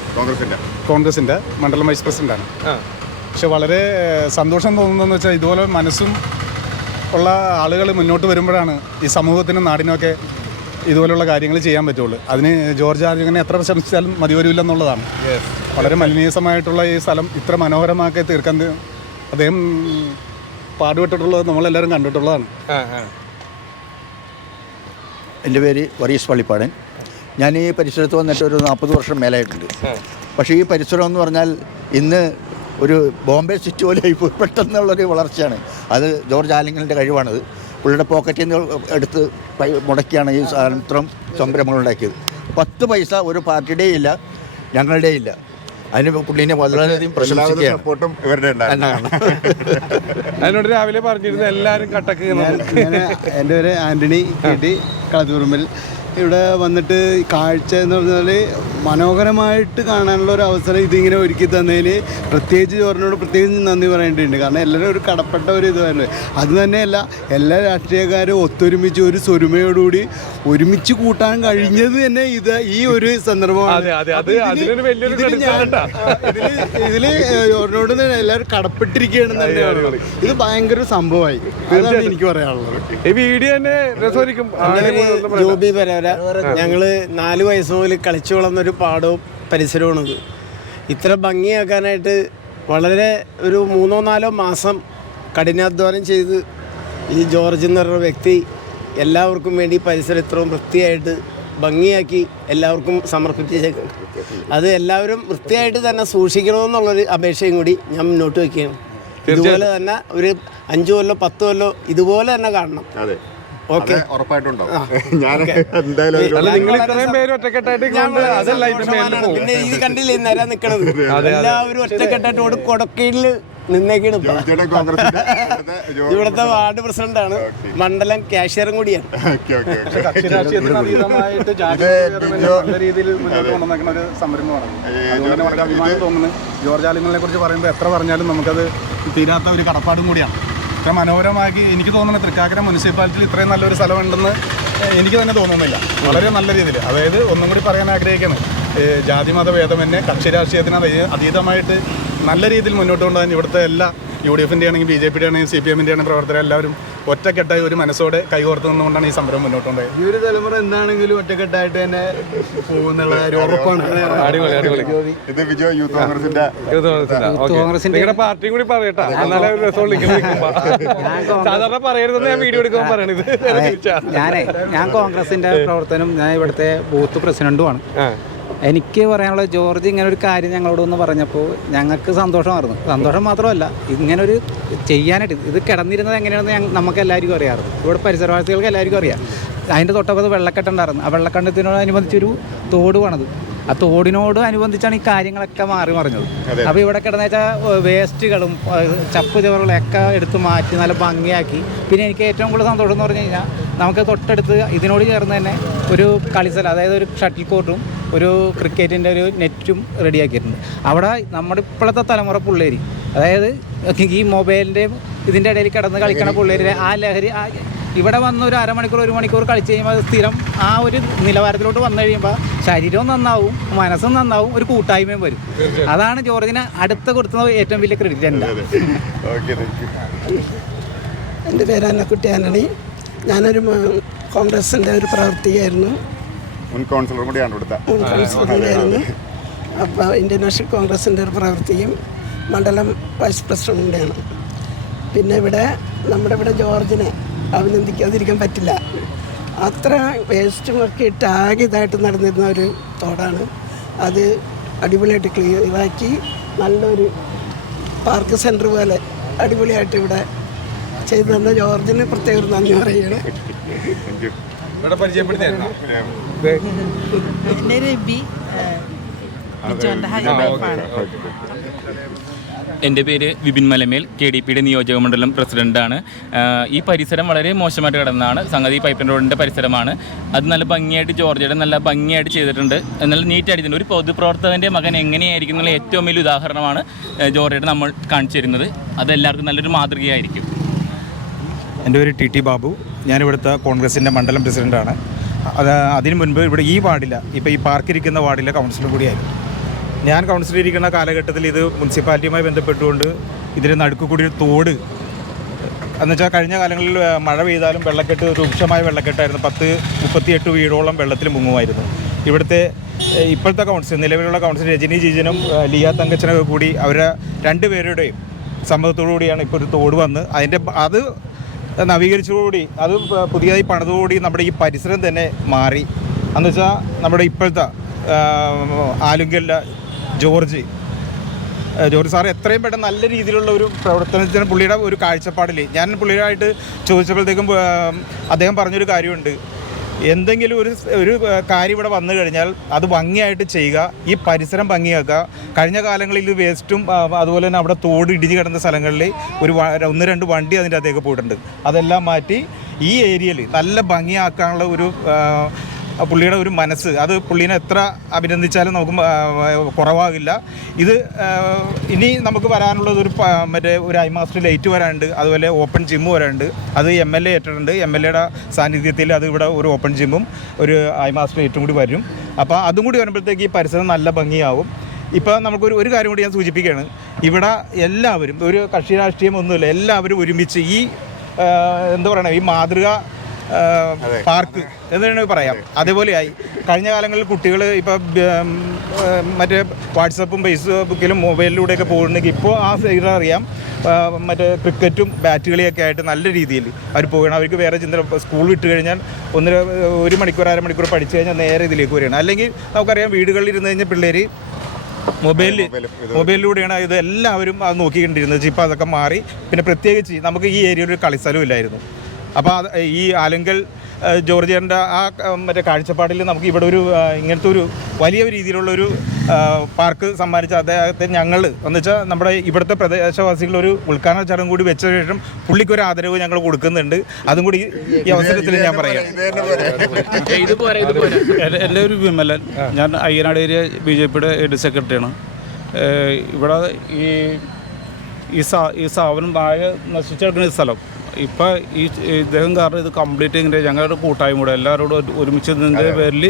കോൺഗ്രസിൻ്റെ മണ്ഡലം വൈസ് പ്രസിഡന്റാണ്. പക്ഷെ വളരെ സന്തോഷം തോന്നുന്നതെന്ന് വെച്ചാൽ ഇതുപോലെ മനസ്സും ഉള്ള ആളുകൾ മുന്നോട്ട് വരുമ്പോഴാണ് ഈ സമൂഹത്തിനും നാടിനൊക്കെ ഇതുപോലുള്ള കാര്യങ്ങൾ ചെയ്യാൻ പറ്റുള്ളൂ. അതിന് ജോർജ് ആര്യങ്ങനെ എത്ര പ്രശംസിച്ചാലും മതി വരില്ലെന്നുള്ളതാണ്. വളരെ മലിനീയമായിട്ടുള്ള ഈ സ്ഥലം ഇത്ര മനോഹരമാക്കി തീർക്കാൻ അദ്ദേഹം പാടുപെട്ടിട്ടുള്ളത് നമ്മളെല്ലാവരും കണ്ടിട്ടുള്ളതാണ്. എൻ്റെ പേര് വർഗീസ് പള്ളിപ്പാടൻ. ഞാൻ ഈ പരിസരത്ത് വന്നിട്ട് ഒരു 40 വർഷം മേലായിട്ടുണ്ട്. പക്ഷേ ഈ പരിസരം എന്ന് പറഞ്ഞാൽ ഇന്ന് ഒരു ബോംബെ സിറ്റി പോലെ പെട്ടെന്നുള്ളൊരു വളർച്ചയാണ്. അത് ജോർജ് ആലിംഗലിൻ്റെ കഴിവാണത്. പുള്ളിയുടെ പോക്കറ്റിൽ നിന്ന് എടുത്ത് മുടക്കിയാണ് ഈ ഇത്രയും സംരംഭങ്ങൾ ഉണ്ടാക്കിയത്. 10 പൈസ ഒരു പാർട്ടിയുടെയും ഇല്ല, ഞങ്ങളുടെയും ഇല്ല. അതിന് പുള്ളിനെ വളരെയധികം പ്രശംസിക്കുകയാണ്. അതിനോട് രാവിലെ പറഞ്ഞിരുന്നു എല്ലാവരും കട്ടക്ക്. എൻ്റെ പേര് ആൻ്റണി KT കളത്തൂർമ്മൽ. ഇവിടെ വന്നിട്ട് കാഴ്ച എന്ന് പറഞ്ഞാൽ മനോഹരമായിട്ട് കാണാനുള്ള ഒരു അവസരം ഇതിങ്ങനെ ഒരുക്കി തന്നതിന് പ്രത്യേകിച്ച് ജോർജിനോട് പ്രത്യേകിച്ച് നന്ദി പറയേണ്ടതുണ്ട്. കാരണം എല്ലാവരും ഒരു കടപ്പെട്ട ഒരു ഇതായിരുന്നു. അത് തന്നെയല്ല, എല്ലാ രാഷ്ട്രീയക്കാരും ഒത്തൊരുമിച്ച് ഒരു സ്വരുമയോടുകൂടി ഒരുമിച്ച് കൂട്ടാൻ കഴിഞ്ഞത് തന്നെ ഈ ഒരു സന്ദർഭമാണ്. ഇതിൽ ജോർജിനോട് എല്ലാവരും കടപ്പെട്ടിരിക്കുകയാണെന്ന് തന്നെയാണ്. ഇത് ഭയങ്കര സംഭവമായി. അതാണ് എനിക്ക് പറയാനുള്ളത്. ഈ വീഡിയോ തന്നെ രസമായിരിക്കും. ജോബി പരവര, ഞങ്ങള് 4 വയസ്സ് മുതൽ കളിച്ചു വളർന്നൊരു പാടവും പരിസരവുമാണത്. ഇത്ര ഭംഗിയാക്കാനായിട്ട് വളരെ ഒരു 3-4 മാസം കഠിനാധ്വാനം ചെയ്ത് ഈ ജോർജ് എന്ന് പറഞ്ഞ വ്യക്തി എല്ലാവർക്കും വേണ്ടി പരിസരം ഇത്രയും വൃത്തിയായിട്ട് ഭംഗിയാക്കി എല്ലാവർക്കും സമർപ്പിച്ചേക്കും. അത് എല്ലാവരും വൃത്തിയായിട്ട് തന്നെ സൂക്ഷിക്കണമെന്നുള്ളൊരു അപേക്ഷയും കൂടി ഞാൻ മുന്നോട്ട് വയ്ക്കുകയാണ്. ഇതുപോലെ തന്നെ ഒരു 5 കൊല്ലോ 10 കൊല്ലോ ഇതുപോലെ തന്നെ കാണണം. ഓക്കെ, ഉറപ്പായിട്ടുണ്ടോ? ഞാൻ എന്തായാലും പിന്നെ ഇത് കണ്ടില്ലേ നേരെ നിക്കണത്, എല്ലാവരും ഒറ്റക്കെട്ടായിട്ട് കൊടക്കീഴില് നിന്നേക്കാണ്. ഇവിടുത്തെ വാർഡ് പ്രസിഡന്റാണ്, മണ്ഡലം കാഷ്യറും കൂടിയാണ്. നല്ല രീതിയിൽ മുന്നോട്ട് കൊണ്ടുവന്നേക്കുന്ന ഒരു സംരംഭമാണ്. അതുകൊണ്ട് വളരെ അഭിമാനം തോന്നുന്നു. ജോർജ് ആലിംഗലിനെ കുറിച്ച് പറയുമ്പോൾ എത്ര പറഞ്ഞാലും നമുക്കത് തീരാത്ത ഒരു കടപ്പാടും കൂടിയാണ്. ഇത്ര മനോഹരമാക്കി എനിക്ക് തോന്നുന്നത് തൃക്കാക്കര മുനിസിപ്പാലിറ്റിയിൽ ഇത്രയും നല്ലൊരു സ്ഥലമുണ്ടെന്ന് എനിക്ക് തന്നെ തോന്നുന്നില്ല. വളരെ നല്ല രീതിയിൽ, അതായത് ഒന്നും കൂടി പറയാൻ ആഗ്രഹിക്കുന്നത്, ജാതിമത ഭേദമന്യേ കക്ഷി രാഷ്ട്രീയത്തിന് അതീതമായിട്ട് നല്ല രീതിയിൽ മുന്നോട്ട് കൊണ്ടുപോകാൻ ഇവിടുത്തെ എല്ലാ UDFൻ്റെ ആണെങ്കിൽ BJPയുടെ ആണെങ്കിൽ CPMൻ്റെ ആണെങ്കിൽ പ്രവർത്തകരെല്ലാവരും ഒറ്റക്കെട്ടായി ഒരു മനസ്സോടെ കൈകോർത്ത് നിന്നുകൊണ്ടാണ് ഈ സംരംഭം മുന്നോട്ട് കൊണ്ടുപോയത്. ഈ ഒരു തലമുറ എന്താണെങ്കിലും ഒറ്റക്കെട്ടായിട്ട് തന്നെ പോകുന്നുള്ള ഒരു ഉറപ്പാണ്. ഇത് വിജയ് യൂത്ത് കോൺഗ്രസിന്റെ പാർട്ടിയും കൂടി പറയട്ടെ, സാധാരണ പറയരുതെന്ന് ഞാൻ വീഡിയോ എടുക്കാൻ പറയണത്. ഞാൻ കോൺഗ്രസിന്റെ പ്രവർത്തനം, ഞാൻ ഇവിടുത്തെ ബൂത്ത് പ്രസിഡന്റുമാണ്. എനിക്ക് പറയാനുള്ള, ജോർജ് ഇങ്ങനെ ഒരു കാര്യം ഞങ്ങളോടൊന്ന് പറഞ്ഞപ്പോൾ ഞങ്ങൾക്ക് സന്തോഷമായിരുന്നു. സന്തോഷം മാത്രമല്ല, ഇങ്ങനൊരു ചെയ്യാനായിട്ട് ഇത് കിടന്നിരുന്നത് എങ്ങനെയാണെന്ന് നമുക്ക് എല്ലാവർക്കും അറിയാമായിരുന്നു. ഇവിടെ പരിസരവാസികൾക്ക് എല്ലാവർക്കും അറിയാം. അതിൻ്റെ തൊട്ടപ്പുറത്ത് വെള്ളക്കെട്ടുണ്ടായിരുന്നു. ആ വെള്ളക്കെട്ടത്തിനോടനുബന്ധിച്ചൊരു തോട് പണിത്. ആ തോടിനോട് അനുബന്ധിച്ചാണ് ഈ കാര്യങ്ങളൊക്കെ മാറി മറിഞ്ഞത്. അപ്പോൾ ഇവിടെ കിടന്നു വെച്ചാൽ വേസ്റ്റുകളും ചപ്പ് ചവറുകളൊക്കെ എടുത്ത് മാറ്റി നല്ല ഭംഗിയാക്കി. പിന്നെ എനിക്ക് ഏറ്റവും കൂടുതൽ സന്തോഷം എന്ന് പറഞ്ഞു കഴിഞ്ഞാൽ, നമുക്ക് തൊട്ടടുത്ത് ഇതിനോട് ചേർന്ന് തന്നെ ഒരു കളിസ്ഥലം, അതായത് ഒരു ഷട്ടിൽ കോർട്ടും ഒരു ക്രിക്കറ്റിൻ്റെ ഒരു നെറ്റും റെഡിയാക്കിയിട്ടുണ്ട്. അവിടെ നമ്മുടെ ഇപ്പോഴത്തെ തലമുറ പിള്ളേർ, അതായത് ഈ മൊബൈലിൻ്റെയും ഇതിൻ്റെ ഇടയിൽ കിടന്ന് കളിക്കണ പിള്ളേർ ആ ലഹരി ഇവിടെ വന്ന് ഒരു അരമണിക്കൂർ 1 മണിക്കൂർ കളിച്ച് കഴിയുമ്പോൾ സ്ഥിരം ആ ഒരു നിലവാരത്തിലോട്ട് വന്നു കഴിയുമ്പോൾ ശരീരവും നന്നാവും, മനസ്സും നന്നാവും, ഒരു കൂട്ടായ്മയും വരും. അതാണ് ജോർജിന് അടുത്ത കൊടുത്ത ഏറ്റവും വലിയ ക്രെഡിറ്റ്. എൻ്റെ എൻ്റെ പേര് അന്നക്കുട്ടി ആന്റണി. ഞാനൊരു കോൺഗ്രസിൻ്റെ ഒരു പ്രവർത്തകയായിരുന്നു. മുൻ കൗൺസിലർ കൂടിയാണ് ഇവിടുത്തെ. കൂടിയായിരുന്നു. അപ്പോൾ ഇന്ത്യൻ നാഷണൽ കോൺഗ്രസിൻ്റെ ഒരു പ്രവർത്തിയും മണ്ഡലം വൈസ് പ്രസിഡന്റ് കൂടിയാണ്. പിന്നെ നമ്മുടെ ഇവിടെ ജോർജിനെ അഭിനന്ദിക്കാതിരിക്കാൻ പറ്റില്ല. അത്ര വേസ്റ്റും ഒക്കെ ഇട്ട് ആകെ ഇതായിട്ട് നടന്നിരുന്ന ഒരു തോടാണ്. അത് അടിപൊളിയായിട്ട് ക്ലിയറാക്കി നല്ലൊരു പാർക്ക് സെൻറ്റർ പോലെ അടിപൊളിയായിട്ട് ഇവിടെ ചെയ്തു തന്ന ജോർജിന് പ്രത്യേക ഒരു നന്ദി പറയുകയാണ്. എൻ്റെ പേര് വിപിൻ മലമേൽ, KDPയുടെ നിയോജക മണ്ഡലം പ്രസിഡൻ്റാണ്. ഈ പരിസരം വളരെ മോശമായിട്ട് കിടന്നതാണ്. സംഗതി പൈപ്പൻ റോഡിൻ്റെ പരിസരമാണ്. അത് നല്ല ഭംഗിയായിട്ട് ജോർജിയുടെ നല്ല ഭംഗിയായിട്ട് ചെയ്തിട്ടുണ്ട്, നല്ല നീറ്റായിട്ട്. ഒരു പൊതുപ്രവർത്തകൻ്റെ മകൻ എങ്ങനെയായിരിക്കും എന്നുള്ള ഏറ്റവും വലിയ ഉദാഹരണമാണ് ജോർജിയുടെ നമ്മൾ കാണിച്ചു തരുന്നത്. അതെല്ലാവർക്കും നല്ലൊരു മാതൃകയായിരിക്കും. എൻ്റെ പേര് TT ബാബു. ഞാനിവിടുത്തെ കോൺഗ്രസിൻ്റെ മണ്ഡലം പ്രസിഡൻ്റാണ്. അതിനു മുൻപ് ഇവിടെ ഈ വാർഡില്ല, ഇപ്പോൾ ഈ പാർക്കിരിക്കുന്ന വാർഡിലെ കൗൺസിലർ കൂടിയായിരുന്നു. ഞാൻ കൗൺസിലിരിക്കുന്ന കാലഘട്ടത്തിൽ ഇത് മുനിസിപ്പാലിറ്റിയുമായി ബന്ധപ്പെട്ടുകൊണ്ട് ഇതിന് നടുക്ക് കൂടി ഒരു തോട്, എന്നുവെച്ചാൽ കഴിഞ്ഞ കാലങ്ങളിൽ മഴ പെയ്താലും വെള്ളക്കെട്ട്, രൂക്ഷമായ വെള്ളക്കെട്ടായിരുന്നു. 38 വീടോളം വെള്ളത്തിൽ മുങ്ങുമായിരുന്നു. ഇവിടുത്തെ ഇപ്പോഴത്തെ കൗൺസിൽ, നിലവിലുള്ള കൗൺസിൽ രജനി ജീജനും ലിയ തങ്കച്ചനൊക്കെ കൂടി അവരുടെ 2 പേരുടെയും സമ്മതത്തോടു കൂടിയാണ് ഇപ്പോൾ ഒരു തോട് വന്ന് അത് നവീകരിച്ചതോടുകൂടി, അത് പുതിയതായി പണിതോടുകൂടി നമ്മുടെ ഈ പരിസരം തന്നെ മാറി. എന്നുവെച്ചാൽ നമ്മുടെ ഇപ്പോഴത്തെ ആലുങ്കലിലെ ജോർജ് സാർ എത്രയും പെട്ടെന്ന് നല്ല രീതിയിലുള്ള ഒരു പ്രവർത്തനത്തിന് പുള്ളിയുടെ ഒരു കാഴ്ചപ്പാടിൽ ഞാൻ പുള്ളിയായിട്ട് ചോദിച്ചപ്പോഴത്തേക്കും അദ്ദേഹം പറഞ്ഞൊരു കാര്യമുണ്ട്. എന്തെങ്കിലും ഒരു കാര്യം ഇവിടെ വന്നു കഴിഞ്ഞാൽ അത് ഭംഗിയായിട്ട് ചെയ്യുക, ഈ പരിസരം ഭംഗിയാക്കുക. കഴിഞ്ഞ കാലങ്ങളിൽ വേസ്റ്റും അതുപോലെ തന്നെ അവിടെ തോട് ഇടിഞ്ഞ് കിടന്ന സ്ഥലങ്ങളിൽ 1-2 വണ്ടി അതിൻ്റെ അകത്തേക്ക് പോയിട്ടുണ്ട്. അതെല്ലാം മാറ്റി ഈ ഏരിയയിൽ നല്ല ഭംഗിയാക്കാനുള്ള ഒരു പുള്ളിയുടെ ഒരു മനസ്സ്, അത് പുള്ളീനെ എത്ര അഭിനന്ദിച്ചാലും നമുക്ക് കുറവാകില്ല. ഇത് ഇനി നമുക്ക് വരാനുള്ളത് ഒരു ഐമാസ്റ്റർ ലൈറ്റ് വരാനുണ്ട്, അതുപോലെ ഓപ്പൺ ജിമ്മ് വരാനുണ്ട്. അത് MLA ഏറ്റിട്ടുണ്ട്. MLAയുടെ സാന്നിധ്യത്തിൽ അത് ഇവിടെ ഒരു ഓപ്പൺ ജിമ്മും ഒരു ഐമാസ്റ്റർ ലൈറ്റും കൂടി വരും. അപ്പോൾ അതും കൂടി വരുമ്പോഴത്തേക്ക് ഈ പരിസരം നല്ല ഭംഗിയാവും. ഇപ്പോൾ നമുക്കൊരു കാര്യം കൂടി ഞാൻ സൂചിപ്പിക്കുകയാണ്. ഇവിടെ എല്ലാവരും, ഒരു കക്ഷി രാഷ്ട്രീയം ഒന്നുമില്ല, എല്ലാവരും ഒരുമിച്ച് ഈ എന്താ പറയണേ, ഈ മാതൃക പാർക്ക് എന്ന് വേണമെങ്കിൽ പറയാം. അതേപോലെയായി കഴിഞ്ഞ കാലങ്ങളിൽ കുട്ടികൾ ഇപ്പോൾ മറ്റേ വാട്സപ്പും ഫേസ്ബുക്കിലും മൊബൈലിലൂടെയൊക്കെ പോകുന്നുണ്ടെങ്കിൽ ഇപ്പോൾ ആ സൈഡ് അറിയാം, മറ്റേ ക്രിക്കറ്റും ബാറ്റ് കളിയൊക്കെ ആയിട്ട് നല്ല രീതിയിൽ അവർ പോകണം. അവർക്ക് വേറെ ചിന്ത, സ്കൂൾ വിട്ട് കഴിഞ്ഞാൽ 1 മണിക്കൂർ 1/2 മണിക്കൂർ പഠിച്ചു കഴിഞ്ഞാൽ നേരെ ഇതിലേക്ക് വരികയാണ്. അല്ലെങ്കിൽ നമുക്കറിയാം വീടുകളിൽ ഇരുന്ന് കഴിഞ്ഞാൽ പിള്ളേർ മൊബൈലിലൂടെയാണ് ഇത് എല്ലാവരും അത് നോക്കിക്കൊണ്ടിരുന്നത്. ഇപ്പോൾ അതൊക്കെ മാറി. പിന്നെ പ്രത്യേകിച്ച് നമുക്ക് ഈ ഏരിയയിൽ ഒരു കളിസ്ഥലം ഇല്ലായിരുന്നു. അപ്പോൾ ഈ ആലുങ്കൽ ജോർജിയൻ്റെ ആ മറ്റേ കാഴ്ചപ്പാടിൽ നമുക്ക് ഇവിടെ ഒരു ഇങ്ങനത്തെ ഒരു വലിയ രീതിയിലുള്ളൊരു പാർക്ക് സമ്മാനിച്ച അദ്ദേഹത്തെ ഞങ്ങൾ എന്ന് വെച്ചാൽ നമ്മുടെ ഇവിടുത്തെ പ്രദേശവാസികളൊരു ഉദ്ഘാടന ചടങ്ങ് കൂടി വെച്ച ശേഷം പുള്ളിക്കൊരു ആദരവ് ഞങ്ങൾ കൊടുക്കുന്നുണ്ട്. അതും കൂടി ഈ അവസരത്തിൽ ഞാൻ പറയാം. എൻ്റെ ഒരു വിമലൻ, ഞാൻ അയ്യനാട് ഏരിയ BJPയുടെ ഹെഡ് സെക്രട്ടറിയാണ്. ഇവിടെ ഈ സ്ഥാപനം ആകെ നശിച്ചെടുക്കുന്ന സ്ഥലം ഇപ്പോൾ ഇദ്ദേഹം കാരണം ഇത് കംപ്ലീറ്റ് ഇങ്ങനെ ഞങ്ങളുടെ കൂട്ടായ്മ കൂടെ എല്ലാവരോടും ഒരുമിച്ച് നിന്നതിൻ്റെ പേരിൽ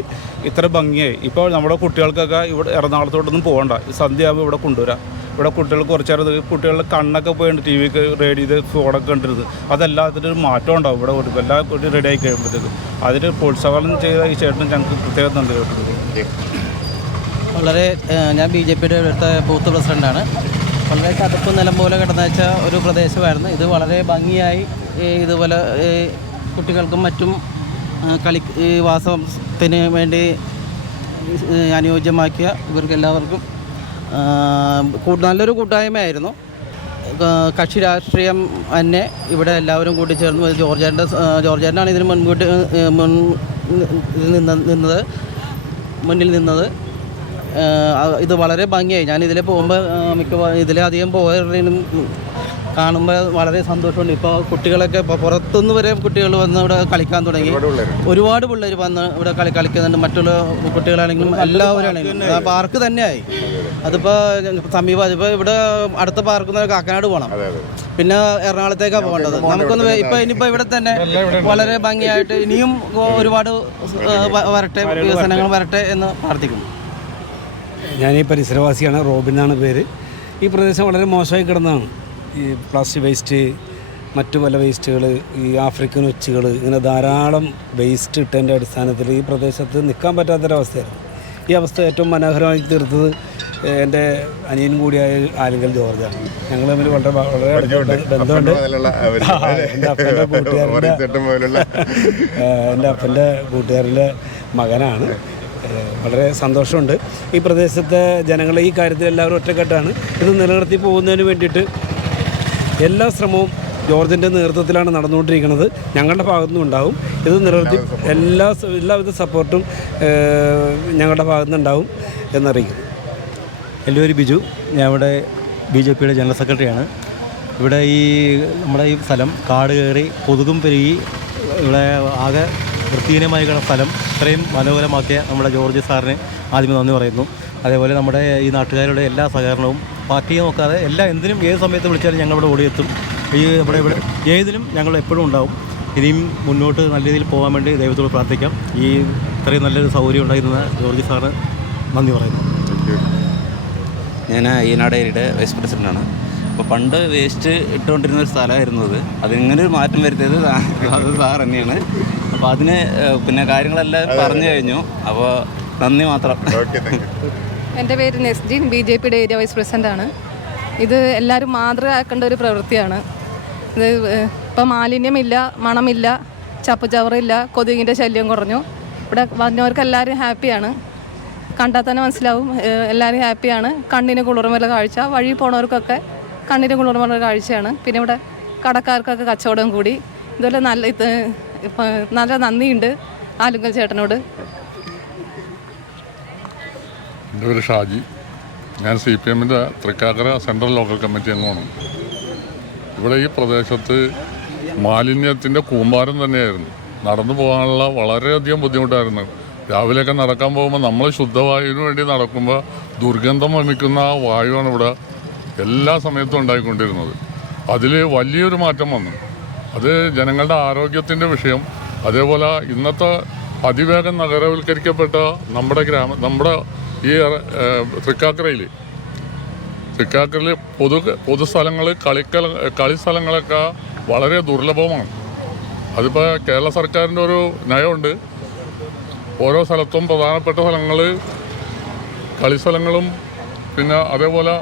ഇത്ര ഭംഗിയായി. ഇപ്പോൾ നമ്മുടെ കുട്ടികൾക്കൊക്കെ ഇവിടെ എറണാകുളത്തോട്ടൊന്നും പോകണ്ട, സന്ധ്യയാകുമ്പോൾ ഇവിടെ കൊണ്ടുവരാം. ഇവിടെ കുട്ടികൾ കുറച്ചേരം കുട്ടികളുടെ കണ്ണൊക്കെ പോയിട്ട് TV റേഡിയോ ഫോണൊക്കെ കണ്ടിരുന്നത് അതെല്ലാത്തിനും ഒരു മാറ്റം ഉണ്ടാവും. ഇവിടെ ഒരു എല്ലാ കുട്ടി റെഡി ആയി കഴിയുമ്പോഴത്തേക്ക് അതിന് പ്രോത്സാഹനം ചെയ്ത ഈ ചേട്ടനും ഞങ്ങൾക്ക് പ്രത്യേകം നന്ദി കേട്ടിട്ടുണ്ട്. വളരെ ഞാൻ BJPയുടെ ഇവിടുത്തെ ബൂത്ത് പ്രസിഡൻ്റാണ്. വളരെ ചതുപ്പ് നിലം പോലെ കിടന്നുവെച്ച ഒരു പ്രദേശമായിരുന്നു. ഇത് വളരെ ഭംഗിയായി ഇതുപോലെ കുട്ടികൾക്കും മറ്റും വാസത്തിന് വേണ്ടി അനുയോജ്യമാക്കിയ ഇവർക്കെല്ലാവർക്കും നല്ലൊരു കൂട്ടായ്മയായിരുന്നു. കക്ഷി രാഷ്ട്രീയം തന്നെ ഇവിടെ എല്ലാവരും കൂട്ടിച്ചേർന്ന് ജോർജിയനാണ് ഇതിന് മുന്നിൽ നിന്നത്. ഇത് വളരെ ഭംഗിയായി. ഞാൻ ഇതിൽ പോകുമ്പോൾ ഇതിലധികം പോയതിനും കാണുമ്പോൾ വളരെ സന്തോഷമുണ്ട്. ഇപ്പോൾ കുട്ടികളൊക്കെ ഇപ്പോൾ പുറത്തുനിന്ന് വരെ കുട്ടികൾ വന്ന് ഇവിടെ കളിക്കാൻ തുടങ്ങി. ഒരുപാട് പിള്ളേർ വന്ന് ഇവിടെ കളിക്കുന്നുണ്ട്. മറ്റുള്ള കുട്ടികളാണെങ്കിലും എല്ലാവരും ആണെങ്കിലും പാർക്ക് തന്നെയായി. അതിപ്പോൾ സമീപം അതിപ്പോൾ ഇവിടെ അടുത്ത പാർക്കുന്ന കാക്കനാട് പോകണം, പിന്നെ എറണാകുളത്തേക്കാണ് പോകേണ്ടത്. നമുക്കൊന്ന് ഇനിയിപ്പോൾ ഇവിടെ തന്നെ വളരെ ഭംഗിയായിട്ട് ഇനിയും ഒരുപാട് വരട്ടെ, വികസനങ്ങൾ വരട്ടെ എന്ന് പ്രാർത്ഥിക്കുന്നു. ഞാൻ ഈ പരിസരവാസിയാണ്, റോബിൻ എന്നാണ് പേര്. ഈ പ്രദേശം വളരെ മോശമായി കിടന്നതാണ്. ഈ പ്ലാസ്റ്റിക് വേസ്റ്റ്, മറ്റു പല വേസ്റ്റുകൾ, ഈ ആഫ്രിക്കൻ ഒച്ചുകൾ, ഇങ്ങനെ ധാരാളം വേസ്റ്റ് ഇട്ടതിൻ്റെ അടിസ്ഥാനത്തിൽ ഈ പ്രദേശത്ത് നിൽക്കാൻ പറ്റാത്തൊരവസ്ഥയായിരുന്നു. ഈ അവസ്ഥ ഏറ്റവും മനോഹരമായി തീർത്തത് എൻ്റെ അനിയനും കൂടിയായ ആലിങ്കൽ ജോർജാണ്. ഞങ്ങൾ തമ്മിൽ വളരെ ബന്ധമുണ്ട്. എൻ്റെ അപ്പൻ്റെ കൂട്ടുകാരിലെ മകനാണ്. വളരെ സന്തോഷമുണ്ട്. ഈ പ്രദേശത്തെ ജനങ്ങൾ ഈ കാര്യത്തിൽ എല്ലാവരും ഒറ്റക്കെട്ടാണ്. ഇത് നിലനിർത്തി പോകുന്നതിന് വേണ്ടിയിട്ട് എല്ലാ ശ്രമവും ജോർജിൻ്റെ നേതൃത്വത്തിലാണ് നടന്നുകൊണ്ടിരിക്കുന്നത്. ഞങ്ങളുടെ ഭാഗത്തുനിന്നും ഉണ്ടാവും. ഇത് നിലനിർത്തി എല്ലാവിധ സപ്പോർട്ടും ഞങ്ങളുടെ ഭാഗത്തുനിന്നുണ്ടാവും എന്നറിയിക്കുന്നു. എൻ്റെ പേര് ബിജു. ഞാൻ ഇവിടെ BJPയുടെ ജനറൽ സെക്രട്ടറിയാണ്. ഇവിടെ നമ്മുടെ ഈ സ്ഥലം കാട് കയറി കൊതുകും പെരുകി ഇവിടെ ആകെ വൃത്തിഹീനമായി കിടന്ന സ്ഥലം ഇത്രയും മനോഹരമാക്കിയ നമ്മുടെ ജോർജ് സാറിന് ആദ്യമേ നന്ദി പറയുന്നു. അതേപോലെ നമ്മുടെ ഈ നാട്ടുകാരുടെ എല്ലാ സഹകരണവും പാർട്ടിയെ നോക്കാതെ എന്തിനും ഏത് സമയത്ത് വിളിച്ചാലും ഞങ്ങളിവിടെ ഓടിയെത്തും. ഇവിടെ ഏതിലും ഞങ്ങൾ എപ്പോഴും ഉണ്ടാവും. ഇനിയും മുന്നോട്ട് നല്ല രീതിയിൽ പോകാൻ വേണ്ടി ദൈവത്തോട് പ്രാർത്ഥിക്കാം. ഇത്രയും നല്ലൊരു സൗകര്യം ഉണ്ടായിരുന്ന ജോർജ് സാറിന് നന്ദി പറയുന്നു. ഞാൻ ഈനാട് ഏരിയയുടെ വൈസ് പ്രസിഡൻ്റാണ്. അപ്പോൾ പണ്ട് വേസ്റ്റ് ഇട്ടുകൊണ്ടിരുന്ന ഒരു സ്ഥലമായിരുന്നത്, അതിങ്ങനെ ഒരു മാറ്റം വരുത്തിയത് അത് സാർ തന്നെയാണ്. അപ്പോൾ അതിന് പിന്നെ കാര്യങ്ങളെല്ലാം പറഞ്ഞു കഴിഞ്ഞു. അപ്പോൾ നന്ദി മാത്രം. എൻ്റെ പേര് നെസ്ജിൻ, BJPയുടെ ഏരിയ വൈസ് പ്രസിഡൻ്റാണ്. ഇത് എല്ലാവരും മാതൃകയാക്കേണ്ട ഒരു പ്രവൃത്തിയാണ്. ഇത് ഇപ്പം മാലിന്യമില്ല, മണമില്ല, ചപ്പുചവറില്ല, കൊതുകിൻ്റെ ശല്യം കുറഞ്ഞു. ഇവിടെ വന്നവർക്ക് എല്ലാവരും ഹാപ്പിയാണ്. കണ്ടാൽ തന്നെ മനസ്സിലാവും, എല്ലാവരും ഹാപ്പിയാണ്. കണ്ണിന് കുളിർമയുള്ള കാഴ്ച, വഴി പോണവർക്കൊക്കെ കണ്ണിന് കുളിർമയുള്ള കാഴ്ചയാണ്. പിന്നെ ഇവിടെ കടക്കാർക്കൊക്കെ കച്ചവടം കൂടി. ഇതുപോലെ നല്ല നന്ദിയുണ്ട് ആലുങ്കൽ ചേട്ടനോട്. എൻ്റെ പേര് ഷാജി. ഞാൻ CPMൻ്റെ തൃക്കാക്കര സെൻട്രൽ ലോക്കൽ കമ്മിറ്റി അംഗമാണ്. ഇവിടെ ഈ പ്രദേശത്ത് മാലിന്യത്തിൻ്റെ കൂമ്പാരം തന്നെയായിരുന്നു. നടന്നു പോകാനുള്ള വളരെയധികം ബുദ്ധിമുട്ടായിരുന്നു. രാവിലെയൊക്കെ നടക്കാൻ പോകുമ്പോൾ നമ്മൾ ശുദ്ധവായുവിന് വേണ്ടി നടക്കുമ്പോൾ ദുർഗന്ധം വമിക്കുന്ന ആ വായുവാണ് ഇവിടെ എല്ലാ സമയത്തും ഉണ്ടായിക്കൊണ്ടിരുന്നത്. അതിൽ വലിയൊരു മാറ്റം വന്നു. അത് ജനങ്ങളുടെ ആരോഗ്യത്തിൻ്റെ വിഷയം. അതേപോലെ ഇന്നത്തെ അതിവേഗം നഗരവൽക്കരിക്കപ്പെട്ട നമ്മുടെ ഈ തൃക്കാക്കരയിൽ പൊതുസ്ഥലങ്ങൾ, കളി സ്ഥലങ്ങളൊക്കെ വളരെ ദുർലഭമാണ്. അതിപ്പോൾ കേരള സർക്കാരിൻ്റെ ഒരു നയമുണ്ട്. ഓരോ സ്ഥലത്തും പ്രധാനപ്പെട്ട സ്ഥലങ്ങൾ കളിസ്ഥലങ്ങളും പിന്നെ അതേപോലെ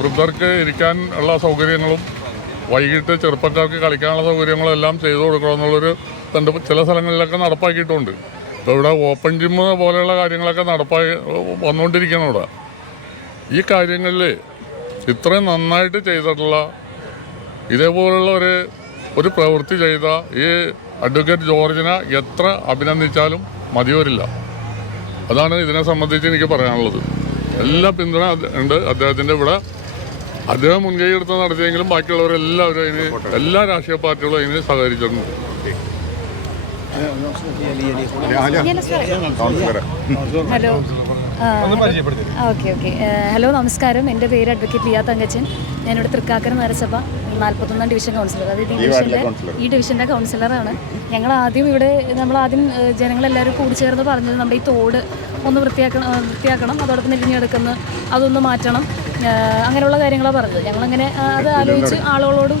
വൃദ്ധർക്ക് ഇരിക്കാൻ ഉള്ള സൗകര്യങ്ങളും വൈകിട്ട് ചെറുപ്പക്കാർക്ക് കളിക്കാനുള്ള സൗകര്യങ്ങളും എല്ലാം ചെയ്തു കൊടുക്കണമെന്നുള്ളൊരു ചില സ്ഥലങ്ങളിലൊക്കെ നടപ്പാക്കിയിട്ടുണ്ട്. ഇപ്പോൾ ഇവിടെ ഓപ്പൺ ജിമ്മ് പോലെയുള്ള കാര്യങ്ങളൊക്കെ വന്നുകൊണ്ടിരിക്കണം. ഇവിടെ ഈ കാര്യങ്ങളിൽ ഇത്രയും നന്നായിട്ട് ചെയ്തിട്ടുള്ള ഇതേപോലുള്ള ഒരു പ്രവൃത്തി ചെയ്ത ഈ അഡ്വക്കേറ്റ് ജോർജിനെ എത്ര അഭിനന്ദിച്ചാലും മതി വരില്ല. അതാണ് ഇതിനെ സംബന്ധിച്ച് എനിക്ക് പറയാനുള്ളത്. എല്ലാ പിന്തുണ ഉണ്ട് അദ്ദേഹത്തിൻ്റെ. ഇവിടെ അദ്ദേഹം മുൻകൈ എടുത്ത് നടത്തിയെങ്കിലും ബാക്കിയുള്ളവരെല്ലാവരും എല്ലാ രാഷ്ട്രീയ പാർട്ടികളും അതിന് സഹകരിച്ചിട്ടുണ്ട്. ഹലോ ഹലോ നമസ്കാരം. എൻ്റെ പേര് അഡ്വക്കേറ്റ് ലിയ തങ്കച്ചൻ. ഞാനിവിടെ തൃക്കാക്കര നഗരസഭ 41 ഡിവിഷൻ കൗൺസിലർ, അതായത് ഈ ഡിവിഷൻ്റെ കൗൺസിലറാണ്. നമ്മളാദ്യം ജനങ്ങളെല്ലാവരും കൂടിച്ചേർന്ന് പറഞ്ഞത് നമ്മുടെ ഈ തോട് ഒന്ന് വൃത്തിയാക്കണം, അതോടൊപ്പം നെല്ലിഞ്ഞെടുക്കുന്ന അതൊന്ന് മാറ്റണം, അങ്ങനെയുള്ള കാര്യങ്ങളാണ് പറഞ്ഞത്. ഞങ്ങളങ്ങനെ അത് ആലോചിച്ച് ആളുകളോടും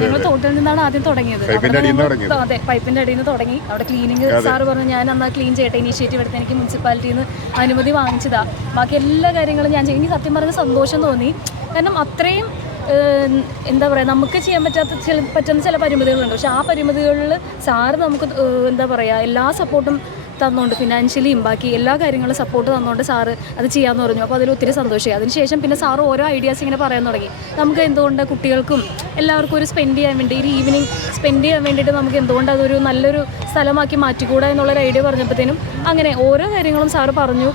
ഞങ്ങൾ തോട്ടിൽ നിന്നാണ് ആദ്യം തുടങ്ങിയത്. അതെ, പൈപ്പിൻ്റെ അടിയിൽ നിന്ന് തുടങ്ങി. അവിടെ ക്ലീനിങ് സാറ് പറഞ്ഞു ഞാൻ അന്ന് ക്ലീൻ ചെയ്യട്ടെ, ഇനീഷ്യേറ്റീവ് എടുത്ത് എനിക്ക് മുനിസിപ്പാലിറ്റിയിൽ നിന്ന് അനുമതി വാങ്ങിച്ചതാ. ബാക്കി എല്ലാ കാര്യങ്ങളും ഞാൻ ചെയ്യും. സത്യം പറഞ്ഞ സന്തോഷം തോന്നി. കാരണം അത്രയും എന്താ പറയുക, നമുക്ക് ചെയ്യാൻ പറ്റുന്ന ചില പരിമിതികളുണ്ട്. പക്ഷെ ആ പരിമിതികളിൽ സാറ് നമുക്ക് എന്താ പറയുക എല്ലാ സപ്പോർട്ടും തന്നുകൊണ്ട്, ഫിനാൻഷ്യലിയും ബാക്കി എല്ലാ കാര്യങ്ങളും സപ്പോർട്ട് തന്നുകൊണ്ട് സാറ് അത് ചെയ്യാമെന്ന് പറഞ്ഞു. അപ്പോൾ അതിൽ ഒത്തിരി സന്തോഷമായി. അതിനുശേഷം പിന്നെ സാറ് ഓരോ ഐഡിയാസ് ഇങ്ങനെ പറയാൻ തുടങ്ങി. നമുക്ക് എന്തുകൊണ്ട് കുട്ടികൾക്കും എല്ലാവർക്കും ഒരു സ്പെൻഡ് ചെയ്യാൻ വേണ്ടി, ഒരു ഈവനിങ് സ്പെൻഡ് ചെയ്യാൻ വേണ്ടിയിട്ട് നമുക്ക് എന്തുകൊണ്ട് അതൊരു നല്ലൊരു സ്ഥലമാക്കി മാറ്റിക്കൂടാ എന്നുള്ളൊരു ഐഡിയ പറഞ്ഞപ്പോഴത്തേനും അങ്ങനെ ഓരോ കാര്യങ്ങളും സാറ് പറഞ്ഞു,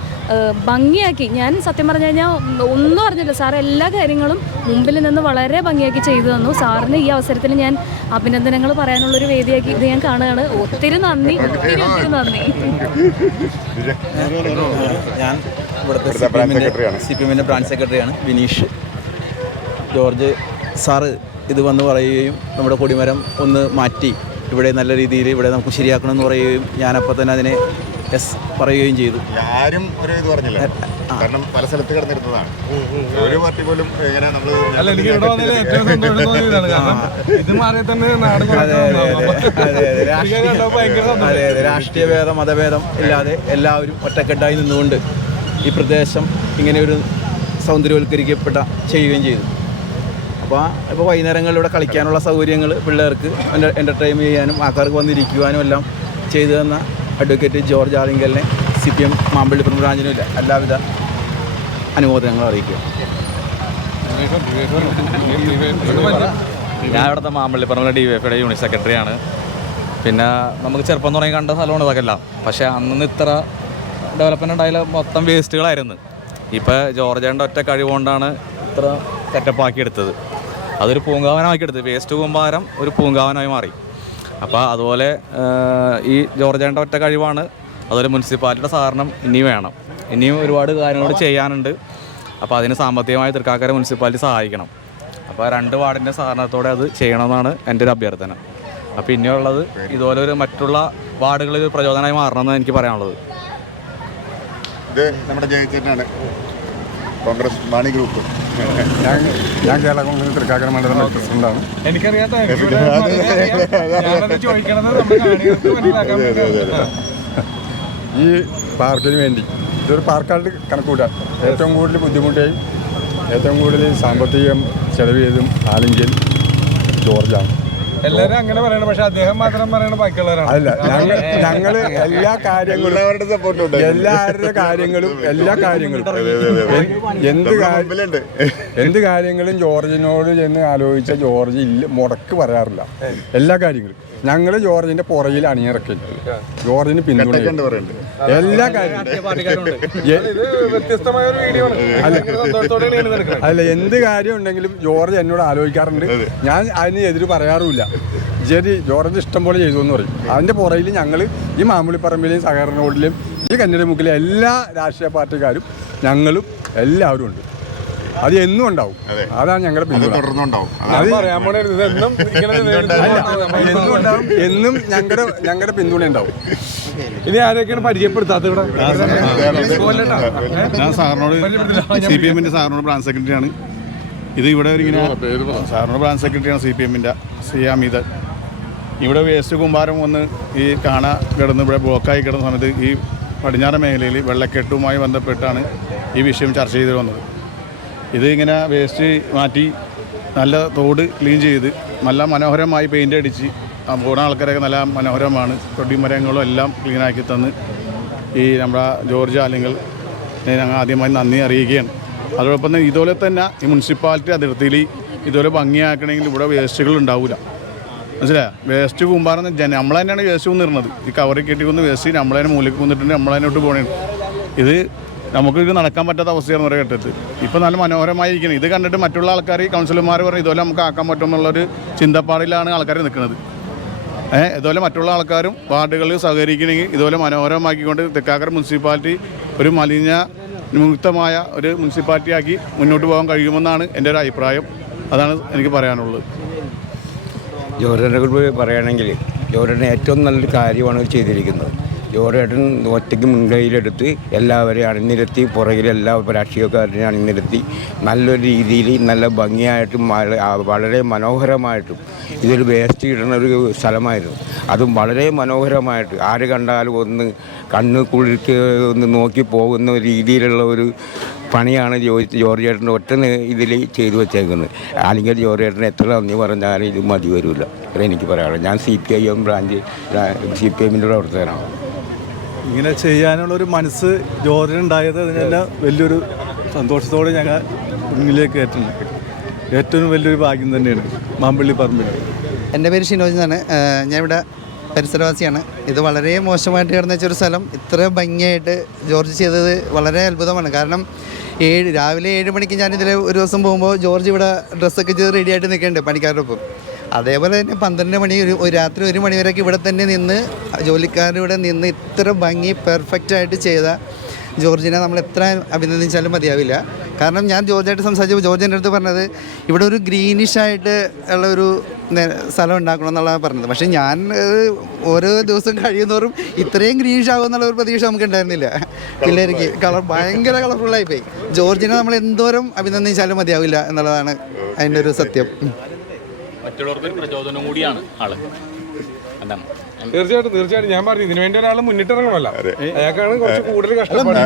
ഭംഗിയാക്കി. ഞാൻ സത്യം പറഞ്ഞു കഴിഞ്ഞാൽ ഒന്നും അറിഞ്ഞില്ല. സാർ എല്ലാ കാര്യങ്ങളും മുമ്പിൽ നിന്ന് വളരെ ഭംഗിയാക്കി ചെയ്തു തന്നു. സാറിന് ഈ അവസരത്തിൽ ഞാൻ അഭിനന്ദനങ്ങൾ പറയാനുള്ളൊരു വേദിയാക്കി ഇത് ഞാൻ കാണുകയാണ്. ഒത്തിരി നന്ദി, ഒത്തിരി നന്ദി. ഞാൻ ഇവിടുത്തെ സി പി എമ്മിൻ്റെ ബ്രാഞ്ച് സെക്രട്ടറിയാണ് വിനീഷ്. ജോർജ് സാറ് ഇത് വന്ന് പറയുകയും നമ്മുടെ കൊടിമരം ഒന്ന് മാറ്റി ഇവിടെ നല്ല രീതിയിൽ ഇവിടെ നമുക്ക് ശരിയാക്കണമെന്ന് പറയുകയും ഞാനപ്പോൾ തന്നെ അതിനെ യെസ് പറയുകയും ചെയ്തു. ആരും ഒരു ഇത് പറഞ്ഞില്ല, കാരണം പല സ്ഥലത്ത് കിടന്നിരുന്നതാണ്. ഒരു പാർട്ടി പോലും ഇങ്ങനെ നമ്മൾ രാഷ്ട്രീയ ഭേദം മതഭേദം ഇല്ലാതെ എല്ലാവരും ഒറ്റക്കെട്ടായി നിന്നുകൊണ്ട് ഈ പ്രദേശം ഇങ്ങനെ ഒരു സൗന്ദര്യവൽക്കരിക്കപ്പെട്ട ചെയ്യുകയും ചെയ്തു. അപ്പോൾ വൈകുന്നേരങ്ങളിൽ ഇവിടെ കളിക്കാനുള്ള സൗകര്യങ്ങൾ പിള്ളേർക്ക് എൻ്റർടൈൻ ചെയ്യാനും ആൾക്കാർക്ക് വന്നിരിക്കുവാനും എല്ലാം ചെയ്തു തന്ന അഡ്വക്കേറ്റ് ജോർജ് ആലിങ്കലിനെ CPM മാമ്പള്ളിപ്പുറം ബ്രാഞ്ചിനും എല്ലാവിധ അനുമോദനങ്ങളും അറിയിക്കുക. ഞാൻ ഇവിടുത്തെ മാമ്പള്ളിപ്പുറമിലെ DYFIയുടെ യൂണിറ്റ് സെക്രട്ടറിയാണ്. പിന്നെ നമുക്ക് ചെറുപ്പം തുടങ്ങി കണ്ട സ്ഥലമാണ് ഇതൊക്കെ. പക്ഷേ അന്ന് ഇത്ര ഡെവലപ്മെൻറ്റ് ഉണ്ടായാലും മൊത്തം വേസ്റ്റുകളായിരുന്നു. ഇപ്പോൾ ജോർജേൻ്റെ ഒറ്റ കഴിവുകൊണ്ടാണ് ഇത്ര സെറ്റപ്പാക്കി എടുത്തത്. അതൊരു പൂങ്കാവനമാക്കി എടുത്തത്. വേസ്റ്റ് കൂമ്പാരം ഒരു പൂങ്കാവനമായി മാറി. അപ്പോൾ അതുപോലെ ഈ ജോർജേൻ്റെ ഒറ്റ കഴിവാണ്. അതുപോലെ മുനിസിപ്പാലിറ്റിയുടെ സഹകരണം ഇനിയും വേണം. ഇനിയും ഒരുപാട് കാര്യങ്ങൾ ചെയ്യാനുണ്ട്. അപ്പോൾ അതിന് സാമ്പത്തികമായി തൃക്കാക്കര മുനിസിപ്പാലിറ്റി സഹായിക്കണം. അപ്പോൾ 2 വാർഡിൻ്റെ സഹകരണത്തോടെ അത് ചെയ്യണമെന്നാണ് എൻ്റെ ഒരു അഭ്യർത്ഥന. അപ്പോൾ ഇനിയുള്ളത് ഇതുപോലെ ഒരു മറ്റുള്ള വാർഡുകളിൽ ഒരു പ്രചോദനമായി മാറണമെന്ന് എനിക്ക് പറയാനുള്ളത്. ഇത് നമ്മുടെ ജയച്ചേട്ടനാണ്, കോൺഗ്രസ് മാണി ഗ്രൂപ്പ്. ഞാൻ കേരള കോൺഗ്രസ് തൃക്കാക്കര മണ്ഡലം പ്രസിഡന്റാണ്. ഈ പാർക്കിന് വേണ്ടി ഇതൊരു പാർക്കായിട്ട് കണക്കൂട്ടാം. ഏറ്റവും കൂടുതൽ ബുദ്ധിമുട്ടായും ഏറ്റവും കൂടുതൽ സാമ്പത്തികം ചെലവ് ചെയ്തും ആലിങ്കൽ ജോർജാണ്. എല്ലാവരും അങ്ങനെ പറയണം, പക്ഷെ അദ്ദേഹം മാത്രം പറയണ ബാക്കിയുള്ളവരാണ്. അല്ല, ഞങ്ങൾ എല്ലാ കാര്യങ്ങളും എല്ലാവരുടെ കാര്യങ്ങളും എന്ത് കാര്യങ്ങളും ജോർജിനോട് ചെന്ന് ആലോചിച്ച ജോർജ് ഇല്ല മുടക്ക് പറയാറില്ല. എല്ലാ കാര്യങ്ങളും ഞങ്ങൾ ജോർജിന്റെ പുറകിൽ അണിയിറക്കി, ജോർജിന് പിന്തുണ എല്ലാ കാര്യങ്ങളും. അല്ല, എന്ത് കാര്യം ഉണ്ടെങ്കിലും ജോർജ് എന്നോട് ആലോചിക്കാറുണ്ട്. ഞാൻ അതിന് എതിര് പറയാറുമില്ല. ശരി, ജോർജ് ഇഷ്ടം പോലെ ചെയ്തു എന്ന് പറയും. അതിൻ്റെ പുറകിൽ ഞങ്ങൾ ഈ മാമ്പള്ളിപ്പറമ്പിലെയും സഹകരണ ബോർഡിലെയും ഈ കന്യാകുമാരിയിലെ എല്ലാ രാഷ്ട്രീയ പാർട്ടിക്കാരും ഞങ്ങളും എല്ലാവരും ഉണ്ട്. അത് എന്നും ഉണ്ടാവും. അതാണ് ഞങ്ങളുടെ പിന്തുണ. എന്നും ഞങ്ങളുടെ പിന്തുണ ഉണ്ടാവും. ഇനി ആരൊക്കെയാണ് പരിചയപ്പെടുത്താത്ത ഇവിടെ? ഞാൻ സാറിനോട് CPMൻ്റെ സാറിനോട് ബ്രാഞ്ച് സെക്രട്ടറിയാണ്. ഇത് ഇവിടെ ഇങ്ങനെ സാറിനോട് ബ്രാഞ്ച് സെക്രട്ടറിയാണ് CPMൻ്റെ അമീത്. ഇവിടെ വേസ്റ്റ് കൂമ്പാരം വന്ന് ഈ കിടന്ന് ഇവിടെ ബ്ലോക്കായി കിടന്ന സമയത്ത് ഈ പടിഞ്ഞാറൻ മേഖലയിൽ വെള്ളക്കെട്ടുമായി ബന്ധപ്പെട്ടാണ് ഈ വിഷയം ചർച്ച ചെയ്ത് വന്നത്. ഇത് ഇങ്ങനെ വേസ്റ്റ് മാറ്റി നല്ല തോട് ക്ലീൻ ചെയ്ത് നല്ല മനോഹരമായി പെയിൻ്റ് അടിച്ച് പോകുന്ന ആൾക്കാരൊക്കെ നല്ല മനോഹരമാണ്. കൊടിമരങ്ങളും എല്ലാം ക്ലീനാക്കി തന്ന് ഈ നമ്മുടെ ജോർജ് ആലിങ്കൽ ഞങ്ങൾ ആദ്യമായി നന്ദി അറിയിക്കുകയാണ്. അതോടൊപ്പം തന്നെ ഇതുപോലെ തന്നെ ഈ മുനിസിപ്പാലിറ്റി അതിർത്തിയിൽ ഇതുപോലെ ഭംഗിയാക്കണമെങ്കിൽ ഇവിടെ വേസ്റ്റുകൾ ഉണ്ടാവില്ല. മനസ്സിലായോ? വേസ്റ്റ് കൂമ്പാറന്ന് നമ്മൾ തന്നെയാണ് വേസ്റ്റ് കൊന്നിരുന്നത്. ഈ കവറിൽ കെട്ടി കൊന്ന് വേസ്റ്റ് നമ്മൾ തന്നെ മൂലയ്ക്ക് കൊന്നിട്ടുണ്ട്, നമ്മൾ തന്നെ ഇട്ട് പോകണേ. ഇത് നമുക്കിത് നടക്കാൻ പറ്റാത്ത അവസ്ഥയാണ് ഓരോ ഘട്ടത്തിൽ. ഇപ്പോൾ നല്ല മനോഹരമായിരിക്കണം. ഇത് കണ്ടിട്ട് മറ്റുള്ള ആൾക്കാർ കൗൺസിലർമാർ പറയും ഇതുപോലെ നമുക്ക് ആക്കാൻ പറ്റുമെന്നുള്ളൊരു ചിന്തപ്പാടിലാണ് ആൾക്കാർ നിൽക്കുന്നത്. ഇതുപോലെ മറ്റുള്ള ആൾക്കാരും വാർഡുകളിൽ സഹകരിക്കണമെങ്കിൽ ഇതുപോലെ മനോഹരമാക്കിക്കൊണ്ട് തൃക്കാക്കര മുനിസിപ്പാലിറ്റി ഒരു മലിനമുക്തമായ ഒരു മുനിസിപ്പാലിറ്റിയാക്കി മുന്നോട്ട് പോകാൻ കഴിയുമെന്നാണ് എൻ്റെ ഒരു അഭിപ്രായം. അതാണ് എനിക്ക് പറയാനുള്ളത്. ജോർജിനെ കുറിച്ച് പറയുകയാണെങ്കിൽ ജോർജിന് ഏറ്റവും നല്ലൊരു കാര്യമാണ് ചെയ്തിരിക്കുന്നത്. ജോർജേട്ടൻ ഒറ്റയ്ക്ക് മുൻകൈയിലെടുത്ത് എല്ലാവരെയും അണിനിരത്തി, പുറകിൽ എല്ലാ രാഷ്ട്രീയക്കാരനെയും അണിനിരത്തി നല്ലൊരു രീതിയിൽ നല്ല ഭംഗിയായിട്ടും വളരെ മനോഹരമായിട്ടും ഇതൊരു വേസ്റ്റ് ഇടുന്ന ഒരു സ്ഥലമായിരുന്നു. അതും വളരെ മനോഹരമായിട്ട് ആര് കണ്ടാലും ഒന്ന് കണ്ണ് കുളിർക്ക് ഒന്ന് നോക്കി പോകുന്ന രീതിയിലുള്ള ഒരു പണിയാണ് ജോർജേട്ടൻ്റെ ഒറ്റ ഇതിൽ ചെയ്തു വെച്ചേക്കുന്നത്. അല്ലെങ്കിൽ ജോർജേട്ടന് എത്ര നന്ദി പറഞ്ഞാലും ഇത് മതി വരില്ല. അത്ര എനിക്ക് പറയാനുള്ളത്. ഞാൻ CPIM ബ്രാഞ്ച് CPMൻ്റെ പ്രവർത്തകനാണ്. ഇങ്ങനെ ചെയ്യാനുള്ളൊരു മനസ്സ് ജോർജിനുണ്ടായത് അതിനെല്ലാം വലിയൊരു സന്തോഷത്തോടെ ഞങ്ങൾ മുന്നിലേക്ക് കയറ്റുന്നു. ഏറ്റവും വലിയൊരു ഭാഗ്യം തന്നെയാണ് മാമ്പള്ളി പറമ്പിൽ. എൻ്റെ പേര് ഷിനോജ് എന്നാണ്. ഞാൻ ഇവിടെ പരിസരവാസിയാണ്. ഇത് വളരെ മോശമായിട്ട് കിടന്ന ഒരു സ്ഥലം ഇത്ര ഭംഗിയായിട്ട് ജോർജ് ചെയ്തത് വളരെ അത്ഭുതമാണ്. കാരണം രാവിലെ 7 മണിക്ക് ഞാനിതിൽ ഒരു ദിവസം പോകുമ്പോൾ ജോർജ് ഇവിടെ ഡ്രസ്സൊക്കെ ചെയ്ത് റെഡിയായിട്ട് നിൽക്കുന്നുണ്ട് പണിക്കാരുടെ ഒപ്പം. അതേപോലെ തന്നെ 12 മണി രാത്രി 1 മണി വരെയൊക്കെ ഇവിടെ തന്നെ നിന്ന് ജോലിക്കാരുടെ നിന്ന് ഇത്ര ഭംഗി പെർഫെക്റ്റായിട്ട് ചെയ്ത ജോർജിനെ നമ്മൾ എത്ര അഭിനന്ദിച്ചാലും മതിയാവില്ല. കാരണം ഞാൻ ജോർജായിട്ട് സംസാരിച്ചപ്പോൾ ജോർജ് എൻ്റെ അടുത്ത് പറഞ്ഞത് ഇവിടെ ഒരു ഗ്രീനിഷായിട്ട് ഉള്ള ഒരു സ്ഥലം ഉണ്ടാക്കണം എന്നുള്ളതാണ് പറഞ്ഞത്. പക്ഷേ ഞാൻ ഓരോ ദിവസം കഴിയുന്നവരും ഇത്രയും ഗ്രീനിഷ് ആകുമെന്നുള്ള ഒരു പ്രതീക്ഷ നമുക്ക് ഉണ്ടായിരുന്നില്ല. പിള്ളേർക്ക് ഭയങ്കര കളർഫുള്ളായിപ്പോയി. ജോർജിനെ നമ്മൾ എന്തോരം അഭിനന്ദിച്ചാലും മതിയാവില്ല എന്നുള്ളതാണ് അതിൻ്റെ ഒരു സത്യം. മറ്റുള്ളവർക്ക് പ്രചോദനം കൂടിയാണ് ആള്. അതാണ് തീർച്ചയായിട്ടും ഞാൻ പറഞ്ഞു ഇതിനു വേണ്ടി ഒരാൾ മുന്നിട്ടിറങ്ങണമല്ല. അയാൾക്കാണ് കുറച്ച് കൂടുതൽ കഷ്ടപ്പാട്.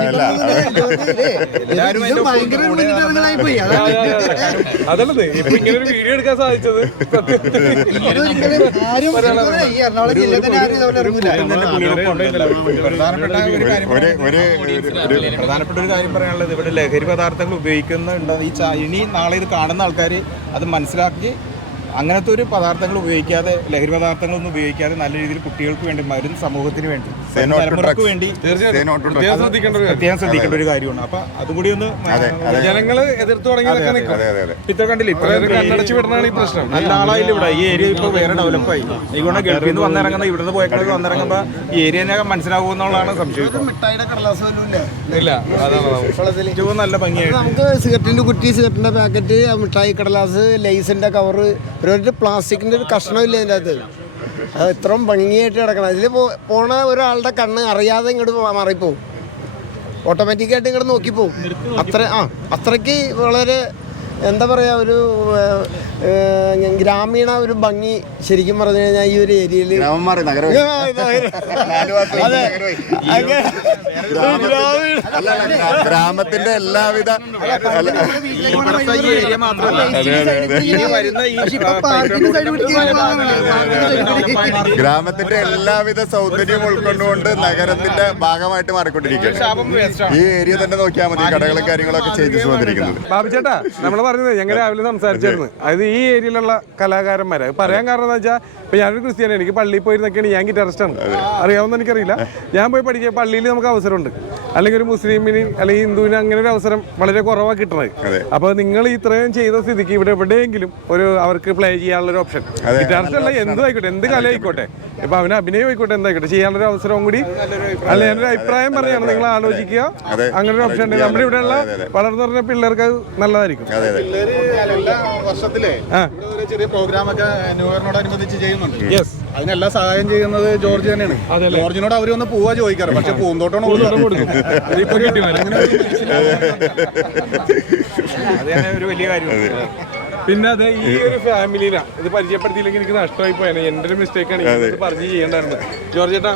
അതല്ലത് ഇപ്പൊ ഇങ്ങനെ ഒരു വീഡിയോ എടുക്കാൻ സാധിച്ചത് പ്രധാനപ്പെട്ട ഒരു കാര്യം പറയാനുള്ളത്, ഇവിടെ ലഹരി പദാർത്ഥങ്ങൾ ഉപയോഗിക്കുന്നുണ്ട്. ഇനി നാളെ ഇത് കാണുന്ന ആൾക്കാർ അത് മനസ്സിലാക്കി അങ്ങനത്തെ ഒരു പദാർത്ഥങ്ങൾ ഉപയോഗിക്കാതെ, ലഹരി പദാർത്ഥങ്ങളൊന്നും ഉപയോഗിക്കാതെ നല്ല രീതിയിൽ കുട്ടികൾക്ക് വേണ്ടി മരുന്ന് സമൂഹത്തിന് വേണ്ടി തലമുറക്ക് വേണ്ടി പ്രത്യേകം ശ്രദ്ധിക്കേണ്ട ഒരു കാര്യമാണ്. അപ്പൊ അതുകൂടി ഒന്ന് ജനങ്ങള് എതിർത്ത് തുടങ്ങിയതൊക്കെ ഇത്ര കണ്ടില്ല, ഇപ്പൊ കണ്ണടച്ചു വിടണതാണ് ഈ പ്രശ്നം. നല്ല ആളായില്ല ഇവിടെ. ഈ ഏരിയ ഇപ്പൊ വേറെ ഡെവലപ്പായി. ഇതുകൊണ്ട് ഗൾഫിൽ നിന്ന് വന്നിറങ്ങുന്ന ഇവിടുന്ന് പോയേക്കണത് വന്നിറങ്ങുമ്പോൾ ഈ ഏരിയനെ മനസ്സിലാകുമെന്നുള്ളതാണ് സംശയം. ഇല്ല, ഏറ്റവും നല്ല ഭംഗിയായിട്ട് നമുക്ക് സിഗരറ്റിന്റെ കുറ്റി, സിഗരറ്റിന്റെ പാക്കറ്റ്, മിഠായി കടലാസ്, ലൈസിന്റെ കവറ്, ഒരു പ്ലാസ്റ്റിക്കിന്റെ ഒരു കഷ്ണമില്ല ഇതിൻ്റെ അകത്ത്. അത് ഇത്രയും ഭംഗിയായിട്ട് കിടക്കണം. ഇതിൽ പോണ ഒരാളുടെ കണ്ണ് അറിയാതെ ഇങ്ങോട്ട് മാറിപ്പോവും, ഓട്ടോമാറ്റിക്കായിട്ട് ഇങ്ങോട്ട് നോക്കിപ്പോവും. അത്രയ്ക്ക് വളരെ എന്താ പറയുക, ഒരു ഗ്രാമീണ ഒരു ഭംഗി ശരിക്കും പറഞ്ഞു കഴിഞ്ഞാൽ ഈ ഒരു ഏരിയയിൽ ഗ്രാമത്തിന്റെ എല്ലാവിധ ഗ്രാമത്തിന്റെ എല്ലാവിധ സൗന്ദര്യം ഉൾക്കൊണ്ടുകൊണ്ട് നഗരത്തിന്റെ ഭാഗമായിട്ട് മാറിക്കൊണ്ടിരിക്കുകയാണ്. ഈ ഏരിയ തന്നെ നോക്കിയാൽ മതി, കടകളും കാര്യങ്ങളൊക്കെ ചേഞ്ചസ് വന്നിരിക്കുന്നത്. ബാബു ചേട്ടാ, നമ്മൾ പറഞ്ഞത് ഞങ്ങൾ രാവിലെ സംസാരിച്ചായിരുന്നു. അതായത് ഈ ഏരിയയിലുള്ള കലാകാരന്മാരെ പറയാൻ കാരണം എന്താ വെച്ചാൽ, ഇപ്പൊ ഞാനൊരു ക്രിസ്ത്യാനിയാണ്, എനിക്ക് പള്ളിയിൽ പോയിരുന്നൊക്കെയാണ്. ഞാൻ ഗിറ്റാറിസ്റ്റാണ്, അറിയാവുന്ന എനിക്കറിയില്ല. ഞാൻ പോയി പഠിക്കുക, പള്ളിയിൽ നമുക്ക് അവസരമുണ്ട്. അല്ലെങ്കിൽ ഒരു മുസ്ലിമിന് അല്ലെങ്കിൽ ഹിന്ദുവിന് അങ്ങനെ ഒരു അവസരം വളരെ കുറവാണ് കിട്ടണത്. അപ്പോൾ നിങ്ങൾ ഇത്രയും ചെയ്ത സ്ഥിതിക്ക് ഇവിടെ എവിടെയെങ്കിലും ഒരു അവർക്ക് പ്ലേ ചെയ്യാനുള്ളൊരു ഓപ്ഷൻ, ഗിറ്റാറിസ്റ്റ് അല്ല എന്തും ആയിക്കോട്ടെ, എന്ത് കല ആയിക്കോട്ടെ, ഇപ്പൊ അവന് അഭിനയം ആയിക്കോട്ടെ, എന്തായിക്കോട്ടെ, ചെയ്യാനുള്ളൊരു അവസരവും കൂടി അല്ല ഞാനൊരു അഭിപ്രായം പറയാണ്. നിങ്ങൾ ആലോചിക്കുക, അങ്ങനെ ഒരു ഓപ്ഷൻ ഉണ്ട്. നമ്മുടെ ഇവിടെയുള്ള വളർന്നു പറഞ്ഞ പിള്ളേർക്ക് നല്ലതായിരിക്കും. വർഷത്തിലെ ചെറിയ പ്രോഗ്രാം ഒക്കെ ന്യൂ ഇയറിനോടനുബന്ധിച്ച് ചെയ്യുന്നുണ്ട്. അതിനെല്ലാം സഹായം ചെയ്യുന്നത് ജോർജ് തന്നെയാണ്. ജോർജിനോട് അവര് ഒന്ന് പോവാ ചോദിക്കാറ്, പക്ഷെ പൂന്തോട്ടമാണ് ഒരു വലിയ കാര്യമാണ്. പിന്നെ അത് ഈ ഒരു ഫാമിലിനെ ഇത് പരിചയപ്പെടുത്തിയില്ലെങ്കിൽ എനിക്ക് നഷ്ടമായി പോയാണ്. എൻ്റെ ഒരു മിസ്റ്റേക്കാണ്, ഇത് പറഞ്ഞ് ചെയ്യേണ്ടായിരുന്നു. ജോർജ് ചേട്ടാ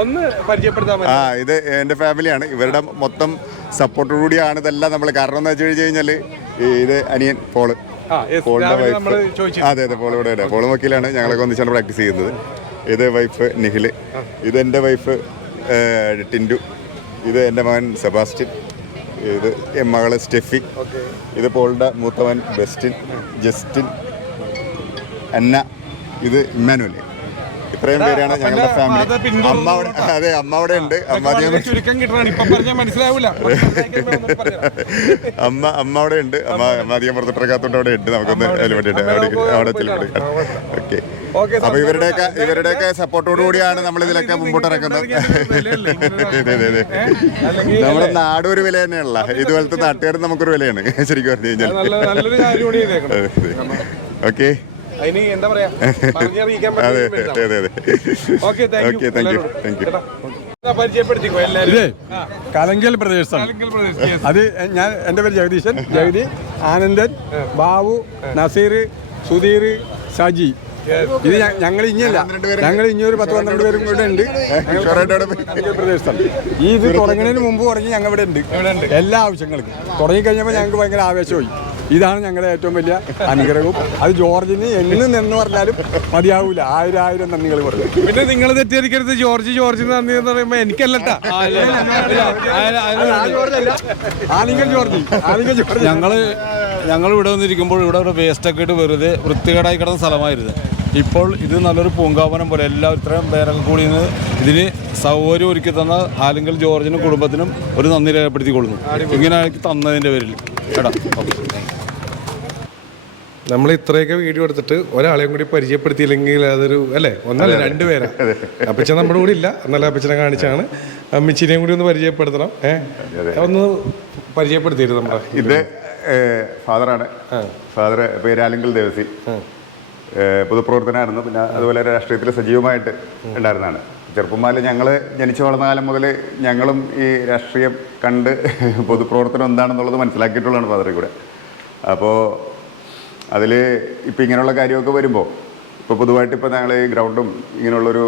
ഒന്ന് പരിചയപ്പെടുത്താൻ പറ്റും? ഇത് എൻ്റെ ഫാമിലിയാണ്. ഇവരുടെ മൊത്തം സപ്പോർട്ടോടുകൂടിയാണ് ഇതെല്ലാം നമ്മൾ. കാരണം എന്ന് വെച്ച് കഴിഞ്ഞാൽ ഇത് അനിയൻ പോള്, പോളിൻ്റെ വൈഫ്. അതെ, പോൾ ഇവിടെ ഇല്ല. പോളും വക്കീലാണ്. ഞങ്ങളൊക്കെ ഒന്നിച്ചാണ് പ്രാക്ടീസ് ചെയ്യുന്നത്. ഇത് വൈഫ് നിഖിൽ, ഇത് എൻ്റെ വൈഫ് ടിൻഡു, ഇത് എൻ്റെ മകൻ സെബാസ്റ്റ്യൻ, ഇത് മകള് സ്റ്റെഫി, ഇത് പോളിൻ്റെ മൂത്തവൻ ബെസ്റ്റിൻ, ജസ്റ്റിൻ, അന്ന, ഇത് ഇമ്മാനുവൽ. ഇത്രയും പേരാണ് ഞങ്ങളുടെ ഫാമിലി. അമ്മ അവിടെ ഉണ്ട്. അമ്മ അവിടെ ഉണ്ട്. അമ്മ അധികം പുറത്തിട്ടിറക്കാത്തോണ്ട് അവിടെ ഉണ്ട്. നമുക്കൊന്ന് അവിടെ ചെല്ലുണ്ട്. ഓക്കെ. അപ്പൊ ഇവരുടെയൊക്കെ സപ്പോർട്ടോടുകൂടിയാണ് നമ്മൾ ഇതിലൊക്കെ മുമ്പോട്ടിറക്കുന്നത്. നമ്മുടെ നാട് ഒരു വില തന്നെയാണല്ലോ. ഇതുപോലത്തെ നാട്ടുകാരും നമുക്കൊരു വിലയാണ് ശരിക്കും പറഞ്ഞു കഴിഞ്ഞാൽ. ഓക്കെ. എന്താ പറയാ, കലങ്കൽ പ്രദേശമാണ് അത്. ഞാൻ എൻ്റെ പേര് ജഗദീശൻ, ജഗതി, ആനന്ദൻ, ബാബു, നസീർ, സുധീർ, ഷാജി. ഇത് ഞങ്ങൾ ഇനിയല്ല, ഞങ്ങൾ ഇനി ഒരു 10-12 പേരും കൂടെ ഉണ്ട് പ്രദേശത്താണ്. ഈ ഇത് തുടങ്ങുന്നതിന് മുമ്പ് പറഞ്ഞ് ഞങ്ങൾ ഇവിടെ ഉണ്ട് എല്ലാ ആവശ്യങ്ങൾക്കും. തുടങ്ങിക്കഴിഞ്ഞപ്പോൾ ഞങ്ങൾക്ക് ഭയങ്കര ആവേശമായി. ഇതാണ് ഞങ്ങളുടെ ഏറ്റവും വലിയ അനുഗ്രഹവും. അത് ജോർജിന് എന്ന് പറഞ്ഞാലും മതിയാവൂല. 1000 നന്ദികൾ പറഞ്ഞു. പിന്നെ നിങ്ങൾ തെറ്റിദ്ധരിക്കരുത്, ജോർജ് നന്ദി എന്ന് പറയുമ്പോൾ എനിക്കല്ലട്ടാ. ഞങ്ങൾ ഇവിടെ വന്നിരിക്കുമ്പോൾ ഇവിടെ ഒരു വേസ്റ്റൊക്കെ ഇട്ട് വെറുതെ വൃത്തികേടായി കിടന്ന സ്ഥലമായിരുന്നു. ഇപ്പോൾ ഇത് നല്ലൊരു പൂങ്കാവനം പോലെ എല്ലാവരും ഇത്രയും പേരൊക്കെ കൂടി നിന്ന് ഇതിന് സൗകര്യം ഒരുക്കി തന്ന ആലിങ്കൽ ജോർജിനും കുടുംബത്തിനും ഒരു നന്ദി രേഖപ്പെടുത്തിക്കൊള്ളുന്നു ഇങ്ങനെ തന്നതിൻ്റെ പേരിൽ കേട്ടോ. നമ്മൾ ഇത്രയൊക്കെ വീഡിയോ എടുത്തിട്ട് ഒരാളെയും കൂടി പരിചയപ്പെടുത്തിയില്ലെങ്കിൽ അതൊരു അല്ലേ ഒന്നല്ല രണ്ടുപേരാ. അപ്പച്ചൻ നമ്മുടെ കൂടെ ഇല്ല, എന്നാലും അപ്പച്ചനെ കാണിച്ചാണ്. അമ്മച്ചിനെയും കൂടി ഒന്ന് പരിചയപ്പെടുത്തണം. ഒന്ന് പരിചയപ്പെടുത്തിയിരുന്നു നമ്മളെ. ഇത് ഫാദറാണ്. ഫാദർ പേര് ആലിങ്കൽ ദേവസി. പൊതുപ്രവർത്തനമായിരുന്നു. പിന്നെ അതുപോലെ രാഷ്ട്രീയത്തിൽ സജീവമായിട്ട് ഉണ്ടായിരുന്നതാണ്. ചെറുപ്പം മുതൽ ഞങ്ങൾ ജനിച്ചു വളർന്ന കാലം മുതൽ ഞങ്ങളും ഈ രാഷ്ട്രീയം കണ്ട് പൊതുപ്രവർത്തനം എന്താണെന്നുള്ളത് മനസ്സിലാക്കിയിട്ടുള്ളതാണ് ഫാദറിൽ കൂടെ. അപ്പോൾ അതിൽ ഇപ്പം ഇങ്ങനെയുള്ള കാര്യമൊക്കെ വരുമ്പോൾ ഇപ്പോൾ പൊതുവായിട്ട് ഇപ്പോൾ ഞങ്ങൾ ഈ ഗ്രൗണ്ടും ഇങ്ങനെയുള്ളൊരു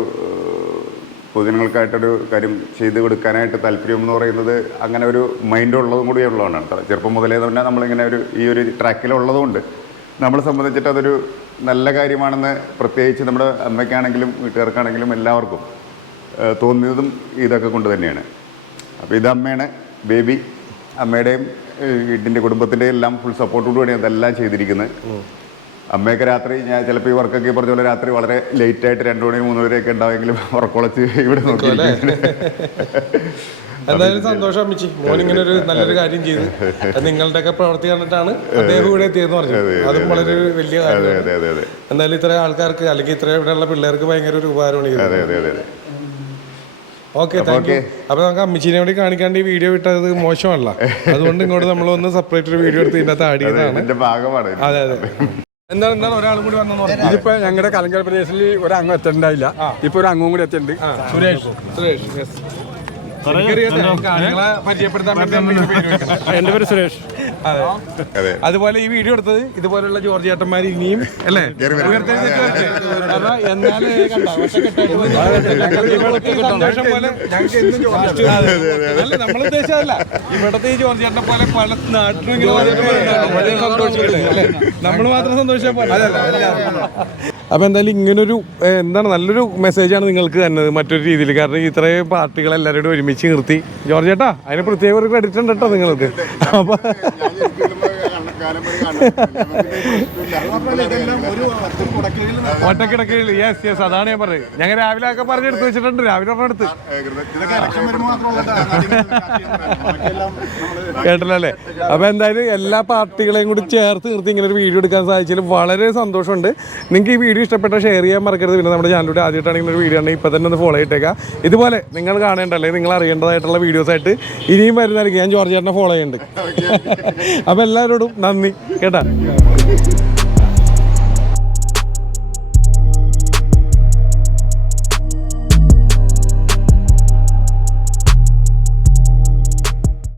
പൊതുജനങ്ങൾക്കായിട്ടൊരു കാര്യം ചെയ്ത് കൊടുക്കാനായിട്ട് താല്പര്യം എന്ന് പറയുന്നത് അങ്ങനെ ഒരു മൈൻഡ് ഉള്ളതും കൂടി ഉള്ളതാണ്. ചെറുപ്പം മുതലേ തന്നെ നമ്മളിങ്ങനെ ഈ ഒരു ട്രാക്കിലുള്ളതുകൊണ്ട് നമ്മളെ സംബന്ധിച്ചിട്ട് അതൊരു നല്ല കാര്യമാണെന്ന് പ്രത്യേകിച്ച് നമ്മുടെ അമ്മയ്ക്കാണെങ്കിലും വീട്ടുകാർക്കാണെങ്കിലും എല്ലാവർക്കും തോന്നിയതും ഇതൊക്കെ കൊണ്ട് തന്നെയാണ്. അപ്പോൾ ഇത് അമ്മയാണ്, ബേബി. അമ്മയുടെയും വീട്ടിൻ്റെ കുടുംബത്തിൻ്റെയും എല്ലാം ഫുൾ സപ്പോർട്ടോടുകൂടി അതെല്ലാം ചെയ്തിരിക്കുന്നത്. അമ്മയൊക്കെ രാത്രി ഞാൻ ചിലപ്പോൾ ഈ വർക്കൊക്കെ പറഞ്ഞ പോലെ രാത്രി വളരെ ലേറ്റായിട്ട് 2 മണി 3 വരെയൊക്കെ ഉണ്ടാവുമെങ്കിലും ഉറക്കുളച്ച് ഇവിടെ നോക്കി. എന്തായാലും സന്തോഷം അമ്മച്ചി, മോൻ ഇങ്ങനെ ഒരു നല്ലൊരു കാര്യം ചെയ്തു. നിങ്ങളുടെയൊക്കെ പ്രവർത്തി കണ്ടിട്ടാണ് അദ്ദേഹം ഇവിടെ എത്തിയെന്ന് പറഞ്ഞത്. അതും വളരെ വലിയ കാര്യമാണ്. എന്തായാലും ഇത്ര ആൾക്കാർക്ക് അല്ലെങ്കിൽ ഇത്ര ഇവിടെയുള്ള പിള്ളേർക്ക് ഭയങ്കര ഒരു ഉപകാരമാണ്. Okay, thank you. അപ്പൊ നമുക്ക് അമ്മച്ചീനെ കൂടി കാണിക്കാണ്ട് ഈ വീഡിയോ വിട്ടത് മോശമല്ല. അതുകൊണ്ട് ഇങ്ങോട്ട് നമ്മൾ ഒന്ന് സെപ്പറേറ്റ് ഒരു വീഡിയോ എടുത്ത് ഇതിനകത്ത് ആഡ് ചെയ്തതാണ്. അതെ അതെ. എന്താണ് ഒരാളും കൂടി വന്നു? ഇതിപ്പോ ഞങ്ങളുടെ കലങ്കൽ പ്രദേശത്തിൽ ഒരു അംഗം എത്തണ്ടായില്ല, ഇപ്പൊ ഒരു അംഗവും കൂടി എത്തുന്നുണ്ട്. സുരേഷ്. എന്റെ പേര് സുരേഷ്. അതുപോലെ ഈ വീഡിയോ എടുത്തത് ഇതുപോലുള്ള ജോർജ് ചേട്ടന്മാർ ഇനിയും അല്ലേ നമ്മൾ ഉദ്ദേശിച്ചതല്ല, ഇവിടത്തെ ഈ ജോർജ് ചേട്ടനെ പോലെ പല നാട്ടിലും നമ്മൾ മാത്രം സന്തോഷിച്ചാൽ പോലെ. അപ്പോൾ എന്തായാലും ഇങ്ങനൊരു എന്താണ് നല്ലൊരു മെസ്സേജാണ് നിങ്ങൾക്ക് തന്നത് മറ്റൊരു രീതിയിൽ. കാരണം ഇത്രയും പാർട്ടികൾ എല്ലാവരോടും ഒരുമിച്ച് നിർത്തി. ജോർജ് ചേട്ടാ, അതിന് പ്രത്യേക ഒരു ക്രെഡിറ്റ് ഉണ്ട് കേട്ടോ നിങ്ങൾക്ക്. അപ്പോൾ ഒറ്റക്കിടക്കയിൽ യെസ് അതാണ് ഞാൻ പറഞ്ഞത്. ഞങ്ങൾ രാവിലെ ഒക്കെ പറഞ്ഞെടുത്ത് വെച്ചിട്ടുണ്ട്. രാവിലെ പറഞ്ഞെടുത്ത് കേട്ടല്ലോ അല്ലേ. അപ്പോൾ എന്തായാലും എല്ലാ പാർട്ടികളെയും കൂടി ചേർത്ത് നിർത്തി ഇങ്ങനെ ഒരു വീഡിയോ എടുക്കാൻ സാധിച്ചതിൽ വളരെ സന്തോഷമുണ്ട്. നിങ്ങൾക്ക് ഈ വീഡിയോ ഇഷ്ടപ്പെട്ട ഷെയർ ചെയ്യാൻ മറക്കരുത്. പിന്നെ നമ്മുടെ ചാനലിലൂടെ ആദ്യമായിട്ടാണെങ്കിൽ ഒരു വീഡിയോ ഉണ്ടെങ്കിൽ ഇപ്പോൾ തന്നെ ഒന്ന് ഫോളോ ചെയ്തേക്കാം. ഇതുപോലെ നിങ്ങൾ കാണേണ്ടല്ലേ, നിങ്ങൾ അറിയേണ്ടതായിട്ടുള്ള വീഡിയോസായിട്ട് ഇനിയും വരുന്നതായിരിക്കും. ഞാൻ ജോർജ് ചേട്ടനെ ഫോളോ ചെയ്യുന്നുണ്ട്. അപ്പോൾ എല്ലാവരോടും നന്ദി കേട്ടാ.